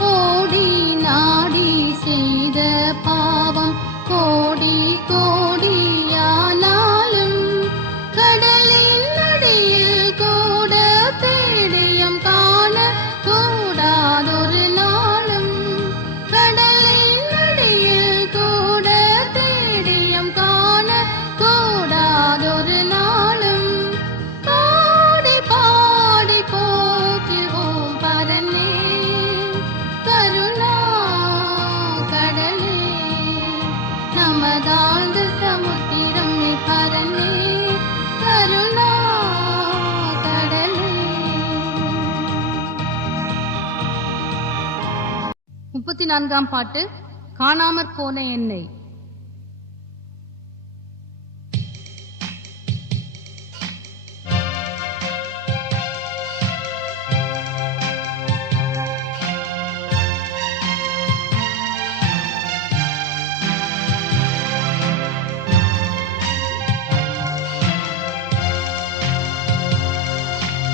கோடி நாடி செய்த பாவம் கோடி கோடியானாலும் கடலின் அடியில் கூட தேடியம் காண கூடாதொரு நாளும் கடலின் அடியில் கூட தேடியம் காண கூடாதொரு நாளும் பாடி பாடி போற்றுவோம் பரனே கருணா கடலே நமதாழ்ந்த சமுத்திரமே பரனே கருணா கடலே 34ஆம் பாட்டு காணாமற் போன என்னை.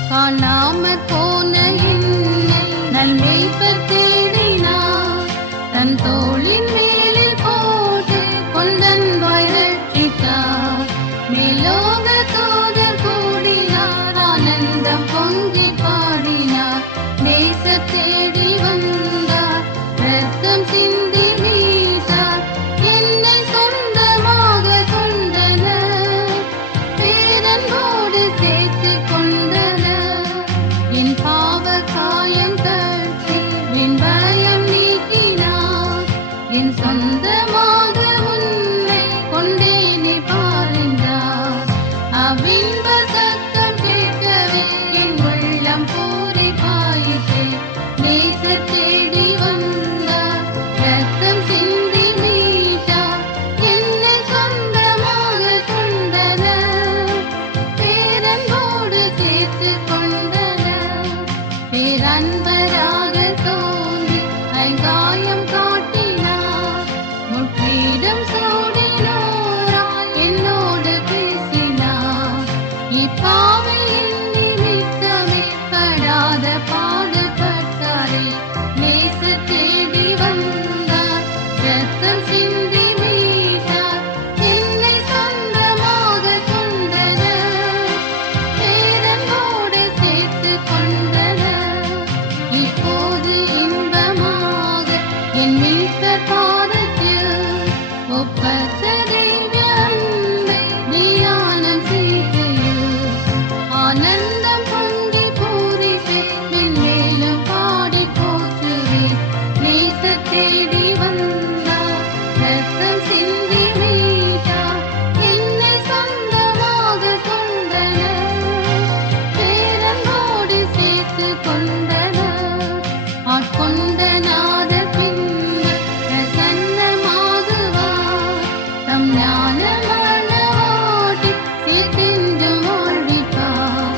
காணாமற் போன என்னை நன்மைப்பர் தேடினார் தன் தோளின் மேலில் போட்டு கொண்டன்பாய் ரட்சித்தார் மேலோக தூதர் கூடினார் ஆனந்தம் பொங்கி பாடினார் தேச தேடி வந்தார் ரத்தம் சிந்தி வீசார் என்னை சொந்தமாக கொண்டனர் பேரன்போடு சேர்த்து கொண்டனர் என் பாவ காயம் கட்டி என் பயம் நீக்கினார் என் சொந்தமாக உன்னை கொண்டேனே பாருந்தார் அவ்வின்ப சத்தம் கேட்கவே என் உள்ளம் பூரிப்பாயிற்று நேச தேடி வந்தார் ரத்தம் சிந்தி மீட்டார் என்னை சொந்தமாக கொண்டனர் பேரன்போடு சேர்த்து கொண்டனர் பேரன்பராக தோன்றி ஐங்காயம் காட்டினார் முற்றிடம் சூடினோரால் என்னோடு பேசினார் இப்பாவையின் நிமித்தமே படாத பாடுபட்டாரே நேச தேடி வந்தார் ரத்தம் சிந்தி மீட்டார் என்னை சொந்தமாக கொண்டனர் பேரன்போடு சேர்த்து கொண்டனர் இப்போது இன்பமாக என் மீட்பர் பாதத்தில் ஒப்பற்ற திவ்ய அன்பை தியானம் செய்து ஆனந்தம் பொங்க தேடி வந்தார், ரத்தம் சிந்தி மீட்டார், என்னை சொந்தமாக கொண்டனர், பேரன்போடு சேர்த்து கொண்டனர். ஆட்கொண்ட நாத பின்னர் பிரசன்னமாகுவார், தம் ஞானமான ஓட்டி சேர்த்தென்றும் வாழ்விப்பார்.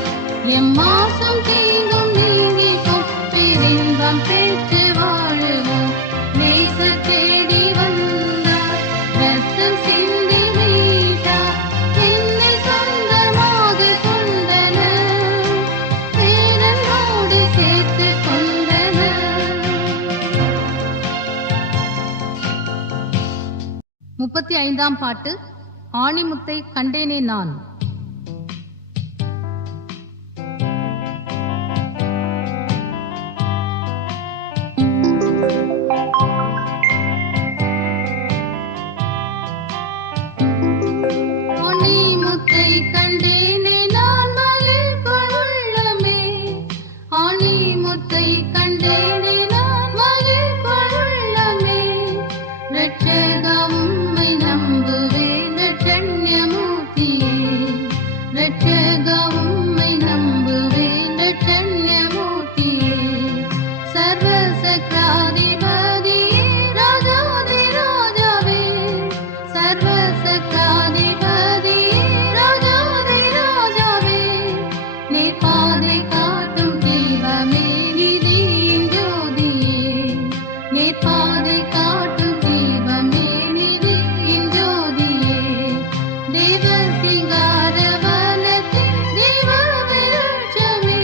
எம்மாசும் தீங்கும் நீங்கிக்கும் பேரின்பம் பெற்று வாழுவோம். நேசர் தேடி வந்தார், ரத்தம் சிந்தி மீட்டார், என்னை சொந்தமாக கொண்டனர், பேரன்போடு சேர்த்து கொண்டனர். 35ஆம் பாட்டு. ஆணிமுத்தை கண்டேனே நான். ஆணிமுத்தை கண்டேனே நான் மகிழ்கொள் உள்ளமே, ஆணிமுத்தை கண்டேனே நான் மகிழ்கொள் உள்ளமே. இரட்சகா உம்மை நம்புவேன் இரட்சண்யமூர்த்தியே, இரட்சகா உம்மை நம்புவேன் இரட்சண்யமூர்த்தியே. சர்வசக்ராதிபதியே ராஜாதிராஜாவே, சர்வசக்ராதிபதியே ராஜாதிராஜாவே. நீர் பாதை காட்டும் தெய்வமே நிதியின் ஜோதியே, நீர் பாதை காட்டும் தெய்வமே நிதியின் ஜோதியே. தேவ சிங்காரவனத்தின் தேவ விருட்சமே,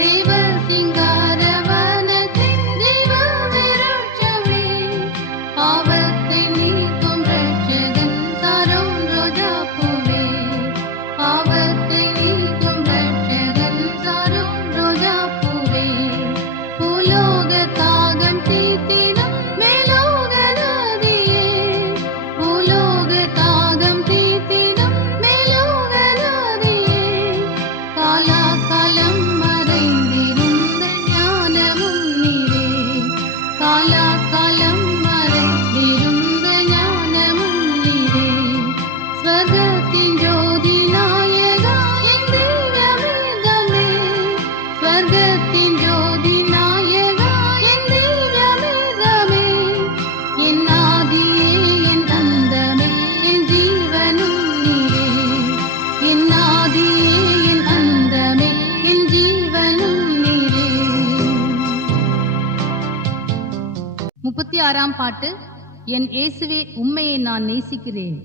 தேவ சிங்காரவனத்தின் தேவ விருட்சமே. பாவத்தை நீக்கும் இரட்சகன் சாரோன் ரோஜாப்பூவே, பாவத்தை நீக்கும் இரட்சகன் சாரோன் ரோஜாப்பூவே. பூலோக தாகம் தீர்த்திடும் மேலோக நதியே, பூலோக தாகம் தீர்த்திடும் மேலோக நதியே. காலாகாலம் மறைந்திருந்த ஞானமும் நீரே, காலாகாலம் மறைந்திருந்த ஞானமும் நீரே. ஸ்வர்கத்தின் ஜோதி நாயகா என் திவ்யமிர்தமே, ஸ்வர்கத்தின் ஜோதி நாயகா என் திவ்யமிர்தமே. என் ஆதியே என் அந்தமே என் ஜீவனும் நீரே, என் ஆதியே என் அந்தமே என் ஜீவனும் நீரே. 36ஆம் பாட்டு. என் இயேசுவே உம்மையை நான் நேசிக்கிறேன்.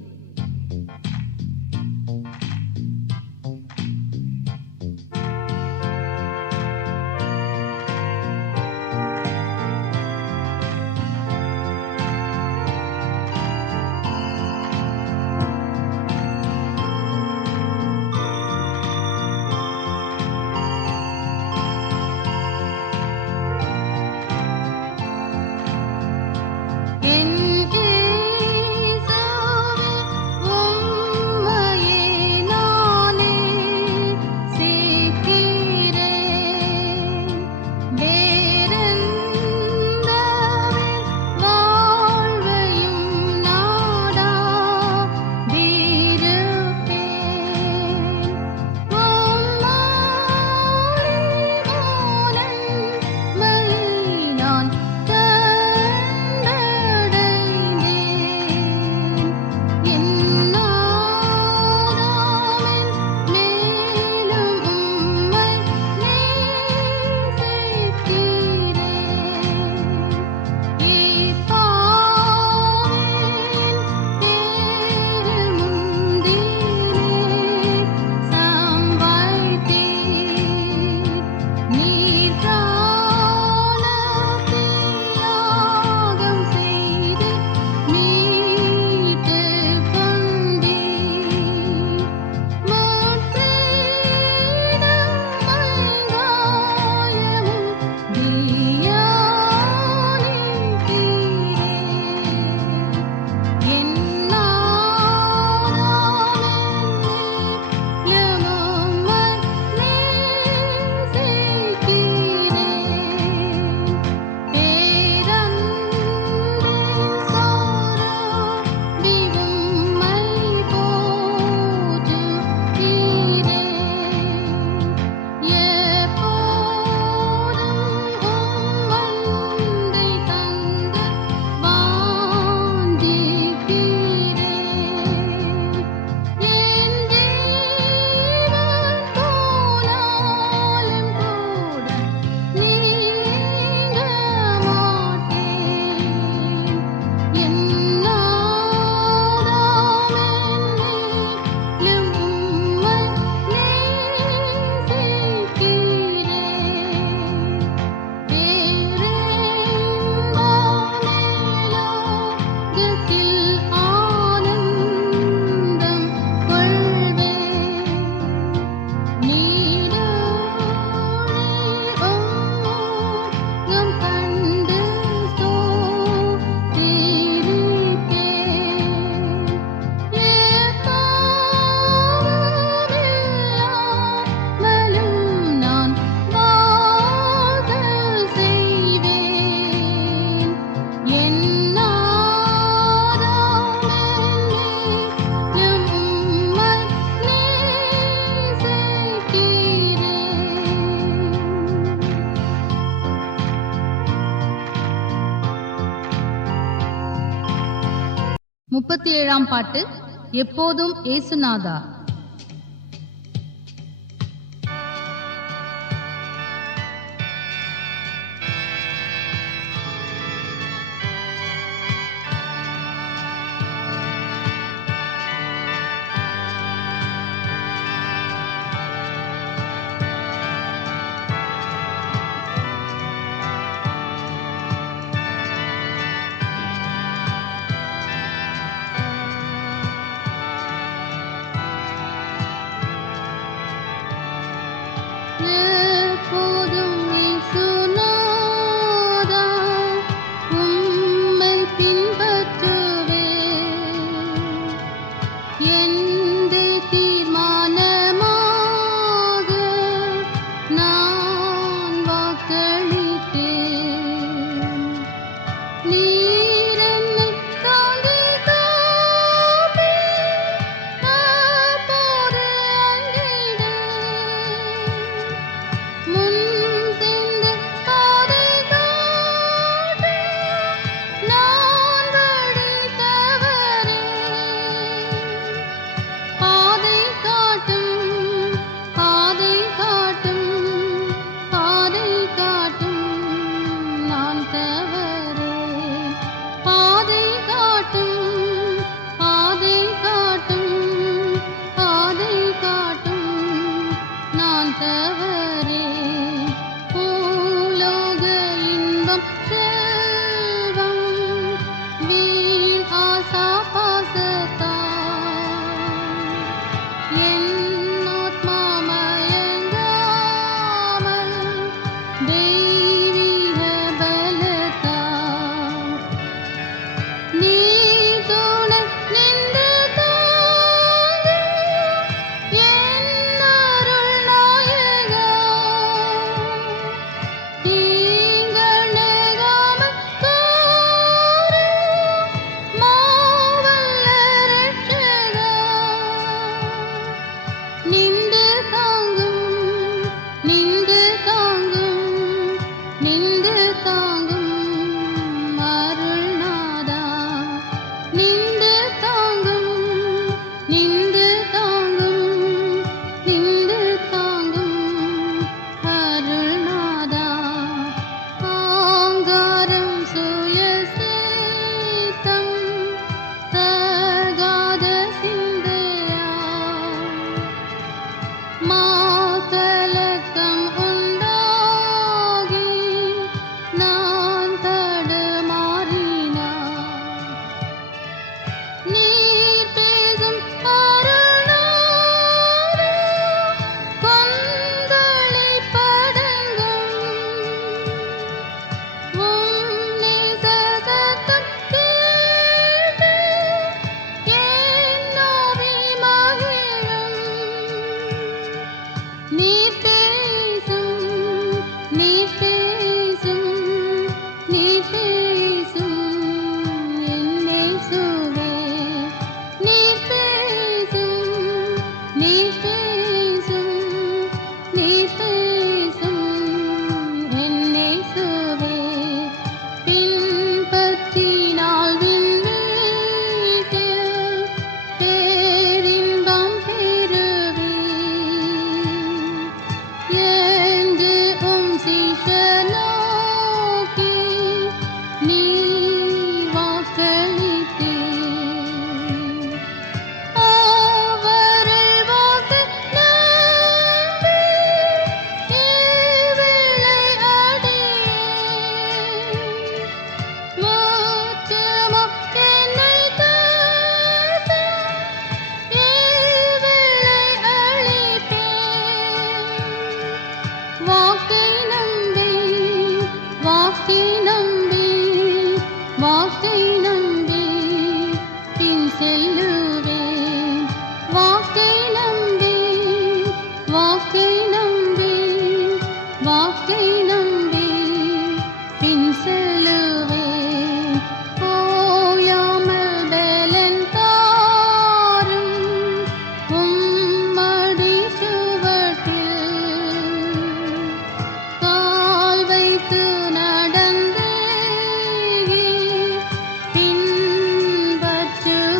என் இயேசுவே 37ஆம் பாட்டு. எப்போதும் இயேசுநாதா. எப்போதும் இயேசுநாதா உம்மை பின்பற்றுவேன். எந்த தீர்மானமாக நான் வாக்களித்தேன். நீர் என்னை தாங்கி காப்பீர். அப்போது அங்கிடு முன் சென்று பாதை காட்டு. நான் வழி தவறேன். பாதை காட்டும், பாதை காட்டும், பாதை காட்டும், நான் தவறேன். பாதை காட்டும், பாதை காட்டும், பாதை காட்டும், நான் தவறேன். பூலோக இன்பம் செல்வம் வீண் ஆசா பாசத்தால் என் ஆத்மா மயங்காமல் தெய்வீக பலத்தால் நீ துணை நின்று தாங்கு என் அருள் நாயகா. தீங்கள் நெகாமல் காரும் மாவல்ல ரட்சகா. நின்று தாங்கும், நின்று தாங்கும், நின்று தாங்கும் அருள்நாதா. நின்று தாங்கும், நின்று தாங்கும், நின்று தாங்கும் அருள்நாதா. ஆங்காரம் சுயசேத்தம் தகாத சிந்தையா மாகலக்கம் உண்டாகி நான் தடுமாறினான். நீர் பேசும் அருள்நாதா கொந்தளிப் படங்கும். உம் நேச சத்தம் கேட்டு என் ஆவி மகிழும். நீர் பேசும், நீர் பேசும், நீர் பேசும் என் இயேசுவே. நீர் பேசும், நீர் பேசும், நீர் பேசும் என் இயேசுவே. பின்பற்றினால் விண்வீட்டில் பேரின்பம் பெறுவேன் என்று உம் சீஷனோக்கி நீர் வாக்களித்தீர். அவர்கள் வாக்கு நம்பி இவ்வேளை அடியேன். மோட்சமோ என்னை காத்து இவ்வேளை அளிப்பேன். வாக்கை நம்பி, வாக்கை நம்பி, வாக்கை நம்பி பின் செல்லுவேன். வாக்கை நம்பி, வாக்கை நம்பி, வாக்கை நம்பி பின் செல்லுவேன். ஓயாமல் பலன் தாரும் உம்மடி சுவட்டில் கால் வைத்து நடந்தே பின்பற்றுவேன்.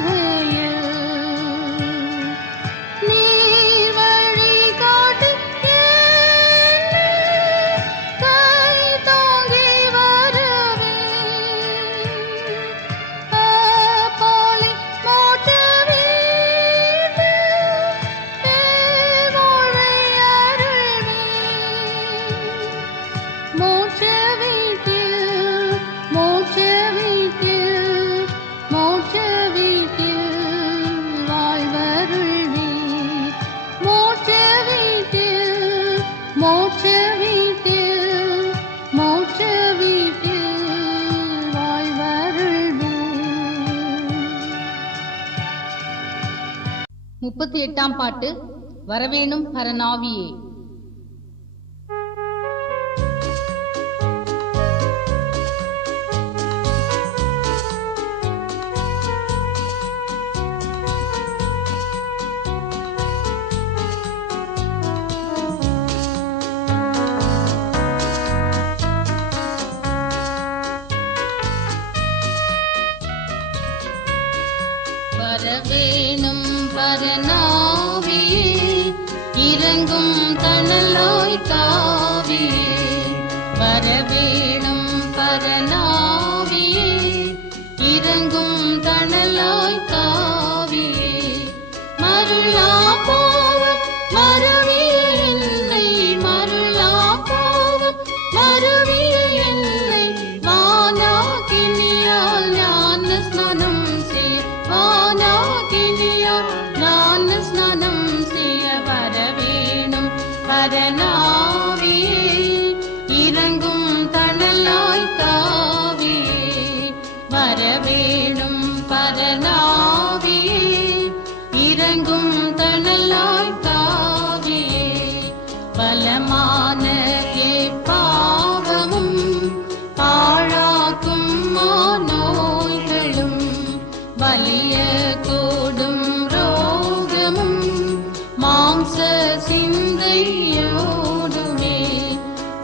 38ஆம் பாட்டு வரவேணும் பரநாவியே. வரவேணும் பரநாவியே, இறங்கும் தணலாய் தாவியே. வரவேணும் பரநாவியே, இறங்கும் தணலாய் தாவியே. மருளா பாவம் மறவிய என்னை, மருளா பாவம் மறவிய என்னை. வானாகினியால் ஞான ஸ்நானம் செய், வானாகினியால் ஞான ஸ்நானம் செய்ய. வரவேணும் பரநாவியே, இறங்கும் தணலாய் தாவியே. வரவேணும் பரநாவியே, இறங்கும் தணலாய் தாவியே. பலமான பாவமும் பாழாக்கும் நோய்களும், வலிய கூடும் ரோகமும் மாம்ச சிந்தையோடுமே.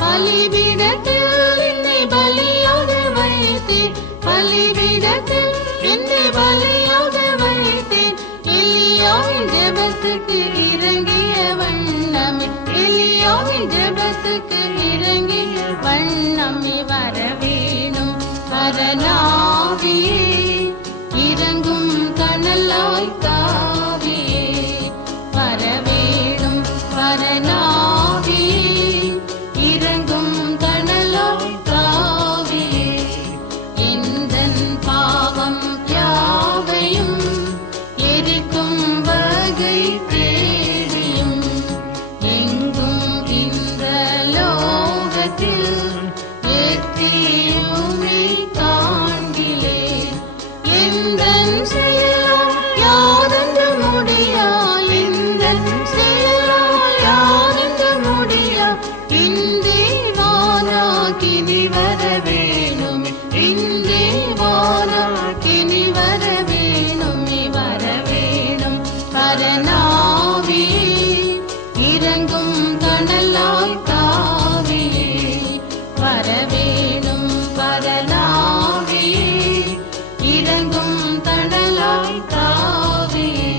பலிபீடத்தில் என்னை பலியாக வைத்தேன், பலிபீடத்தில் என்னை பலியாக வைத்தேன். எலியாவின் ஜெபத்துக்கு இறங்கிய வண்ணமே, எலியாவின் ஜெபத்துக்கு இறங்கிய வண்ணமே. வரவேணும் பரநாவியே, இறங்கும் தணலாய் தாவியே. வரவேணும் பரநாவியே, இறங்கும் தணலாய் தாவியே. எந்தன் பாவம் யாவையும் எரிக்கும் வகை தேடியும், எங்கும் இந்த லோகத்தில் எத்தியுமே காண்கிலே. எந்தன் செயலால் யாதென்ற முடியா, எந்தன் செயலால் யாதென்ற முடியா. இன்றே வானாகினி வரவேணுமே, இன்றே வானாகினி வரவேணுமே. வரவேணும் பரநாவியே, இறங்கும் தணலாய் தாவியே. வரவேணும் பரநாவியே, இறங்கும் தணலாய் தாவியே.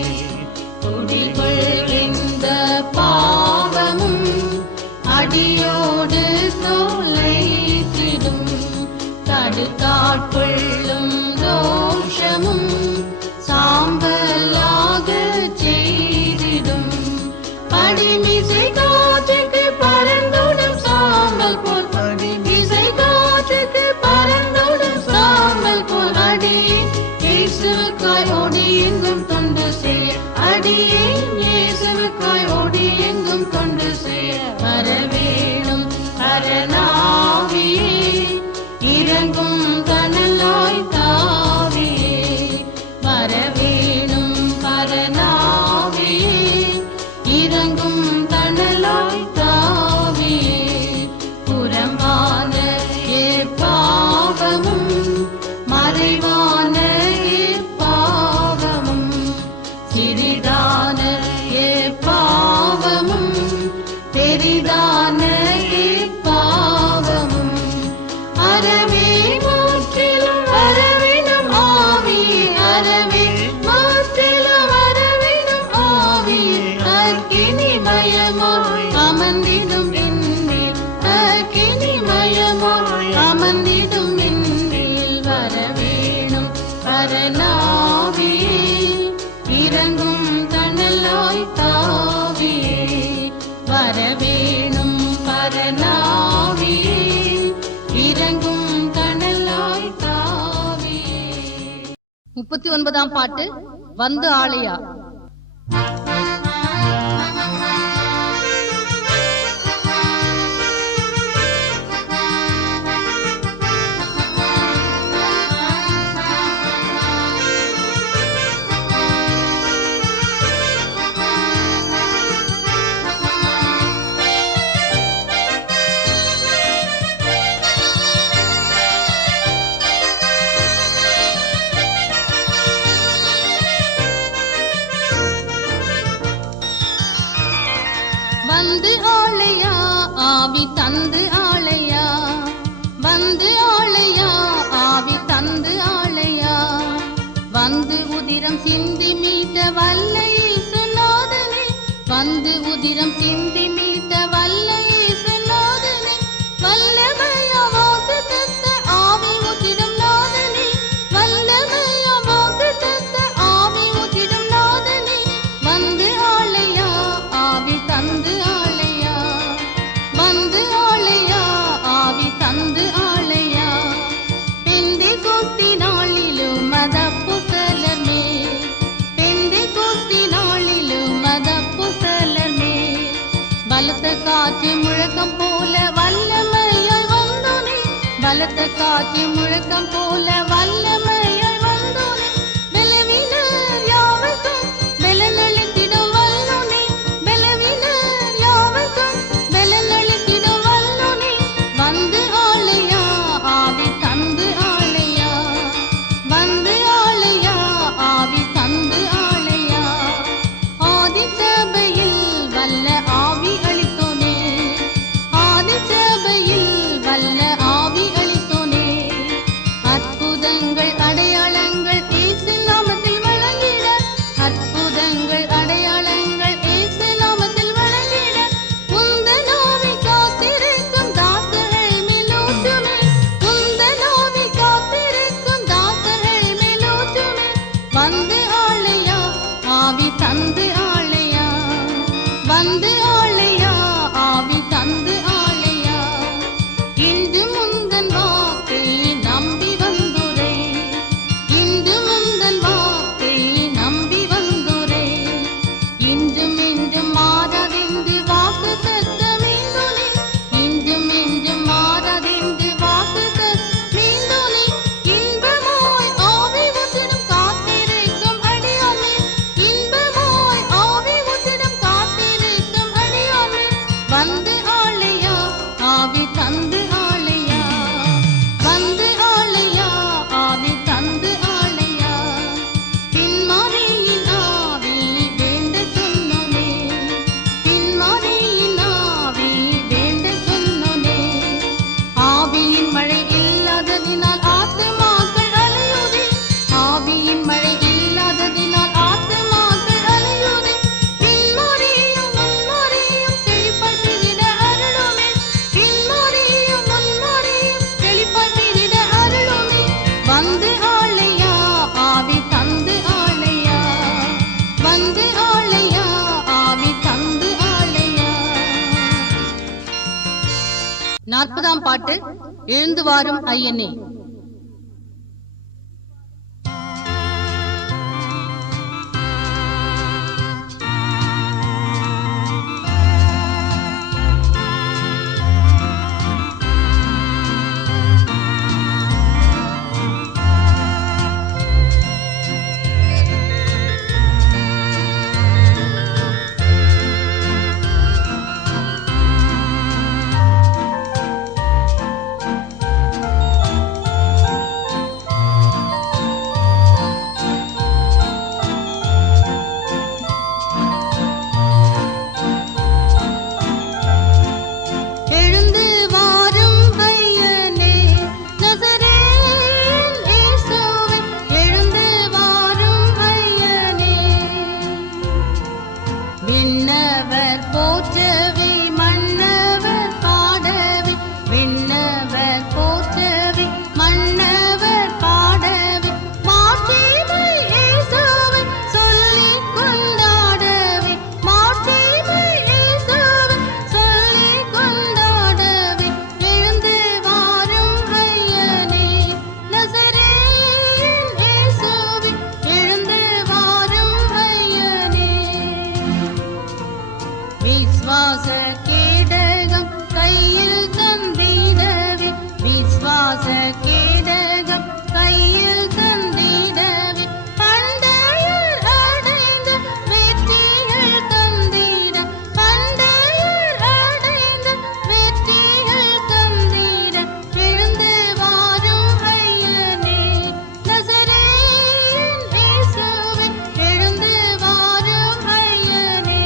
குடிகொள்கின்ற பாவமும் அடியோடு தொலைத்திடும், தடுக்காட்கொள்ளும் தோஷமும் சாம்பலாக செய்திடும். படிமிசை காற்றுக்கு பறந்தோடும் சாம்பல் போல், படிமிசை காற்றுக்கு பறந்தோடும் சாம்பல் போல். அடியேன் இயேசுவுக்காய் ஓடி எங்கும் தொண்டு செய்ய, அடியேன் இயேசுவுக்காய் ஓடி எங்கும் தொண்டு செய்ய. வரவேணும் பரநாவியே, இறங்கும் தணலாய் தாவியே. வரவேணும் பரநாவியே, இறங்கும் தணலாய் தாவியே. புறம்பான பாவமும் மறைவான பாவமும், சிறிதான பாவமும் பெரிதான பாவமும். அறவே மாற்றிலும் வரவேணும் ஆவியே, அறவே மாற்றிலும் வரவேணும் ஆவியே. அக்கினி மயமாய் அமர்ந்திடும் என்னில், அக்கினி மயமாய் அமர்ந்திடும் என்னில். வரவேணும் பரநாவியே, இறங்கும் தணலாய் தாவியே. வரவேணும் பரநாவியே, இறங்கும் தணலாய் தாவியே. 39ஆம் பாட்டு வந்து ஆளையா. காற்று முழக்கம் போல வல்லமையாய் வந்தோனே, பலத்த காற்று முழக்கம் போல வல்லமையாய் வந்தோனே, பலவீனர் யாவர்க்கும் பலனளித்திடும் வல்லோனே, பலவீனர் யாவர்க்கும் பலனளித்திடும் வல்லோனே, வந்து ஆளையா ஆவி தந்து ஆளையா, வந்து ஆளையா ஆவி தந்து ஆளையா, ஆதி சபையில் வல்ல ஆவி அளித்தோனே, ஆதி சபையில் வல்ல ஆவி அளித்தோனே, அற்புதங்கள் அடையாளங்கள் இயேசு நாமத்தில் வழங்கிட, அற்புதங்கள் அடையாளங்கள் இயேசு நாமத்தில் வழங்கிட, உந்தன் ஆவி காத்திருக்கும் தாசர்கள் மேலூற்றுமே, உந்தன் ஆவி காத்திருக்கும் தாசர்கள் மேலூற்றுமே, வந்து ஆளையா ஆவி தந்து ஆளையா, வந்து ஆளையா ஆவி தந்து ஆளையா, இன்று முந்தன் வாக்கை நம்பி வந்துரை, இன்று முந்தன் வாக்கை நம்பி வந்துரை, இன்றும் என்றும் மாறாதென்று வாக்கு தத்தமீந்தோனே, இன்றும் என்றும் மாறாதென்று வாக்கு தத்தமீந்தோனே, இன்பமாய் ஆவி ஊற்றிடும் காத்திருக்கும் அடியாமே, இன்பமாய் ஆவி ஊற்றிடும் காத்திருக்கும் அடியாமே, வந்து ஆளையா ஆவி தந்து ஆளையா, வந்து ஆளையா ஆவி தந்து ஆளையா, பின்மாரியின் ஆவி வேண்ட சொன்னோனே, பின்மாரியின் ஆவி வேண்ட சொன்னோனே, ஆவியின் மழை இல்லாததினால் ஆத்துமாக்கள் அலையுதே, ஆவியின் மழை இல்லாததினால் ஆத்துமாக்கள் அலையுதே, பின்மாரியும் முன்மாரியும் செழிப்பாய் பெருகிட அருளுமே, பின்மாரியும் முன்மாரியும் செழிப்பாய் பெருகிட அருளுமே, வந்து ஆளையா ஆவி தந்து ஆளையா, வந்து ஆளையா ஆவி தந்து ஆளையா. 40ஆம் பாட்டு. எழுந்து வாரும் ஐயனே. எழுந்து வாரும் ஐயனே, நசரேயன் இயேசுவே, எழுந்து வாரும் ஐயனே, விண்ணவர் போற்றவே மன்னவர் பாடவே, விண்ணவர் போற்றவே மன்னவர் பாடவே, மாட்சிமை இயேசுவை சொல்லிக் கொண்டாடவே, மாட்சிமை இயேசுவை சொல்லிக் கொண்டாடவே, எழுந்து வாரும் ஐயனே, நசரேயன் இயேசுவே, எழுந்து வாரும் ஐயனே, விஸ்வாச கேடகம் கையில் தந்திடவே, விஸ்வாச கேடகம் கையில் தந்திடவே, பண்டையர் அடைந்த வெற்றிகள் தந்திட, பண்டையர் அடைந்த வெற்றிகள் தந்திட, எழுந்து வாரும் ஐயனே, நசரேயன் இயேசுவே, எழுந்து வாரும் ஐயனே,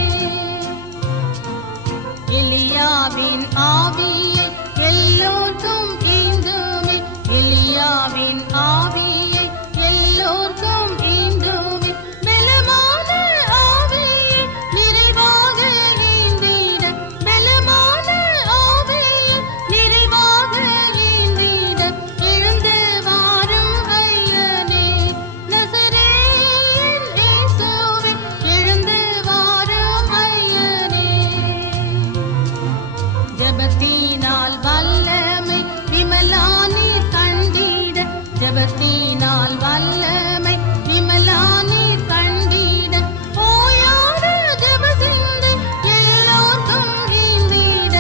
எலியாவின் ஆவியை எல்லோர்க்கும் ஈந்துமே, எலியாவின் ஆவியை எல்லோர்க்கும் ஈந்துமே, பலமான ஆவியை நிறைவாக ஈந்திட, பலமான ஆவியை நிறைவாக ஈந்திட, எழுந்து வாரும் ஐயனே, நசரேயன் இயேசுவே, எழுந்து வாரும் ஐயனே, ஜெபத்தினால் வல்லமை விமலா நீர் கண்டிட, ஜெபத்தினால் வல்லமை விமலா நீர் கண்டிட, ஓயாத ஜெப சிந்தை எல்லோர்க்கும் ஈந்திட,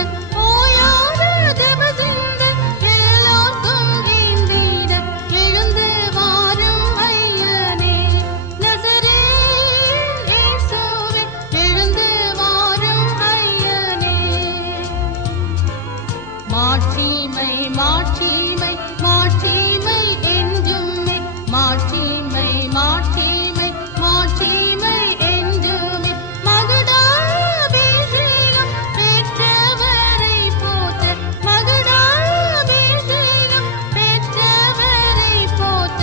மாட்சிமை மாட்சிமை மாட்சிமை என்றுமே மாட்சிமை மாட்சிமை மாட்சிமை என்றுமே மகுடாபிஷேகம் பெற்றவரை போற்ற மகுடாபிஷேகம் பெற்றவரை போற்ற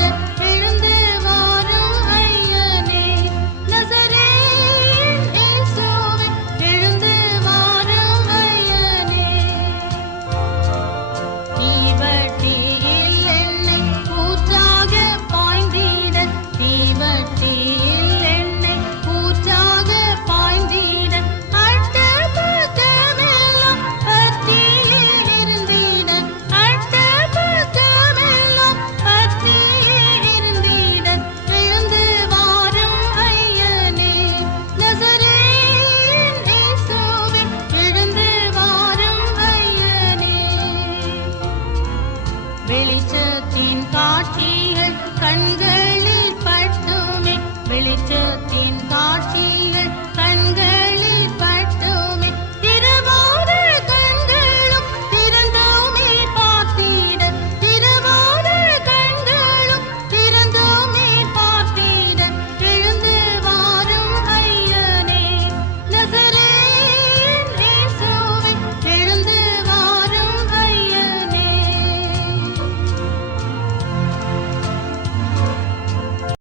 எழுந்து வாரும் ஐயனே நசரேயன் இயேசுவே எழுந்து வாரும் ஐயனே தீவட்டியில் எண்ணெய் ஊற்றாக பாய்ந்திட தீவட்டியில் எண்ணெய் ஊற்றாக பாய்ந்திட அட்ட பக்கமெல்லாம் பத்தியே இருந்திட அட்ட பக்கமெல்லாம் பத்தியே இருந்திட எழுந்து வாரும் ஐயனே நசரேயன் இயேசுவே எழுந்து வாரும் ஐயனே வெளிச்சத்தின் காட்சிகள் கண்களில் பட்டுமே வெளிச்சத்தின் காட்சி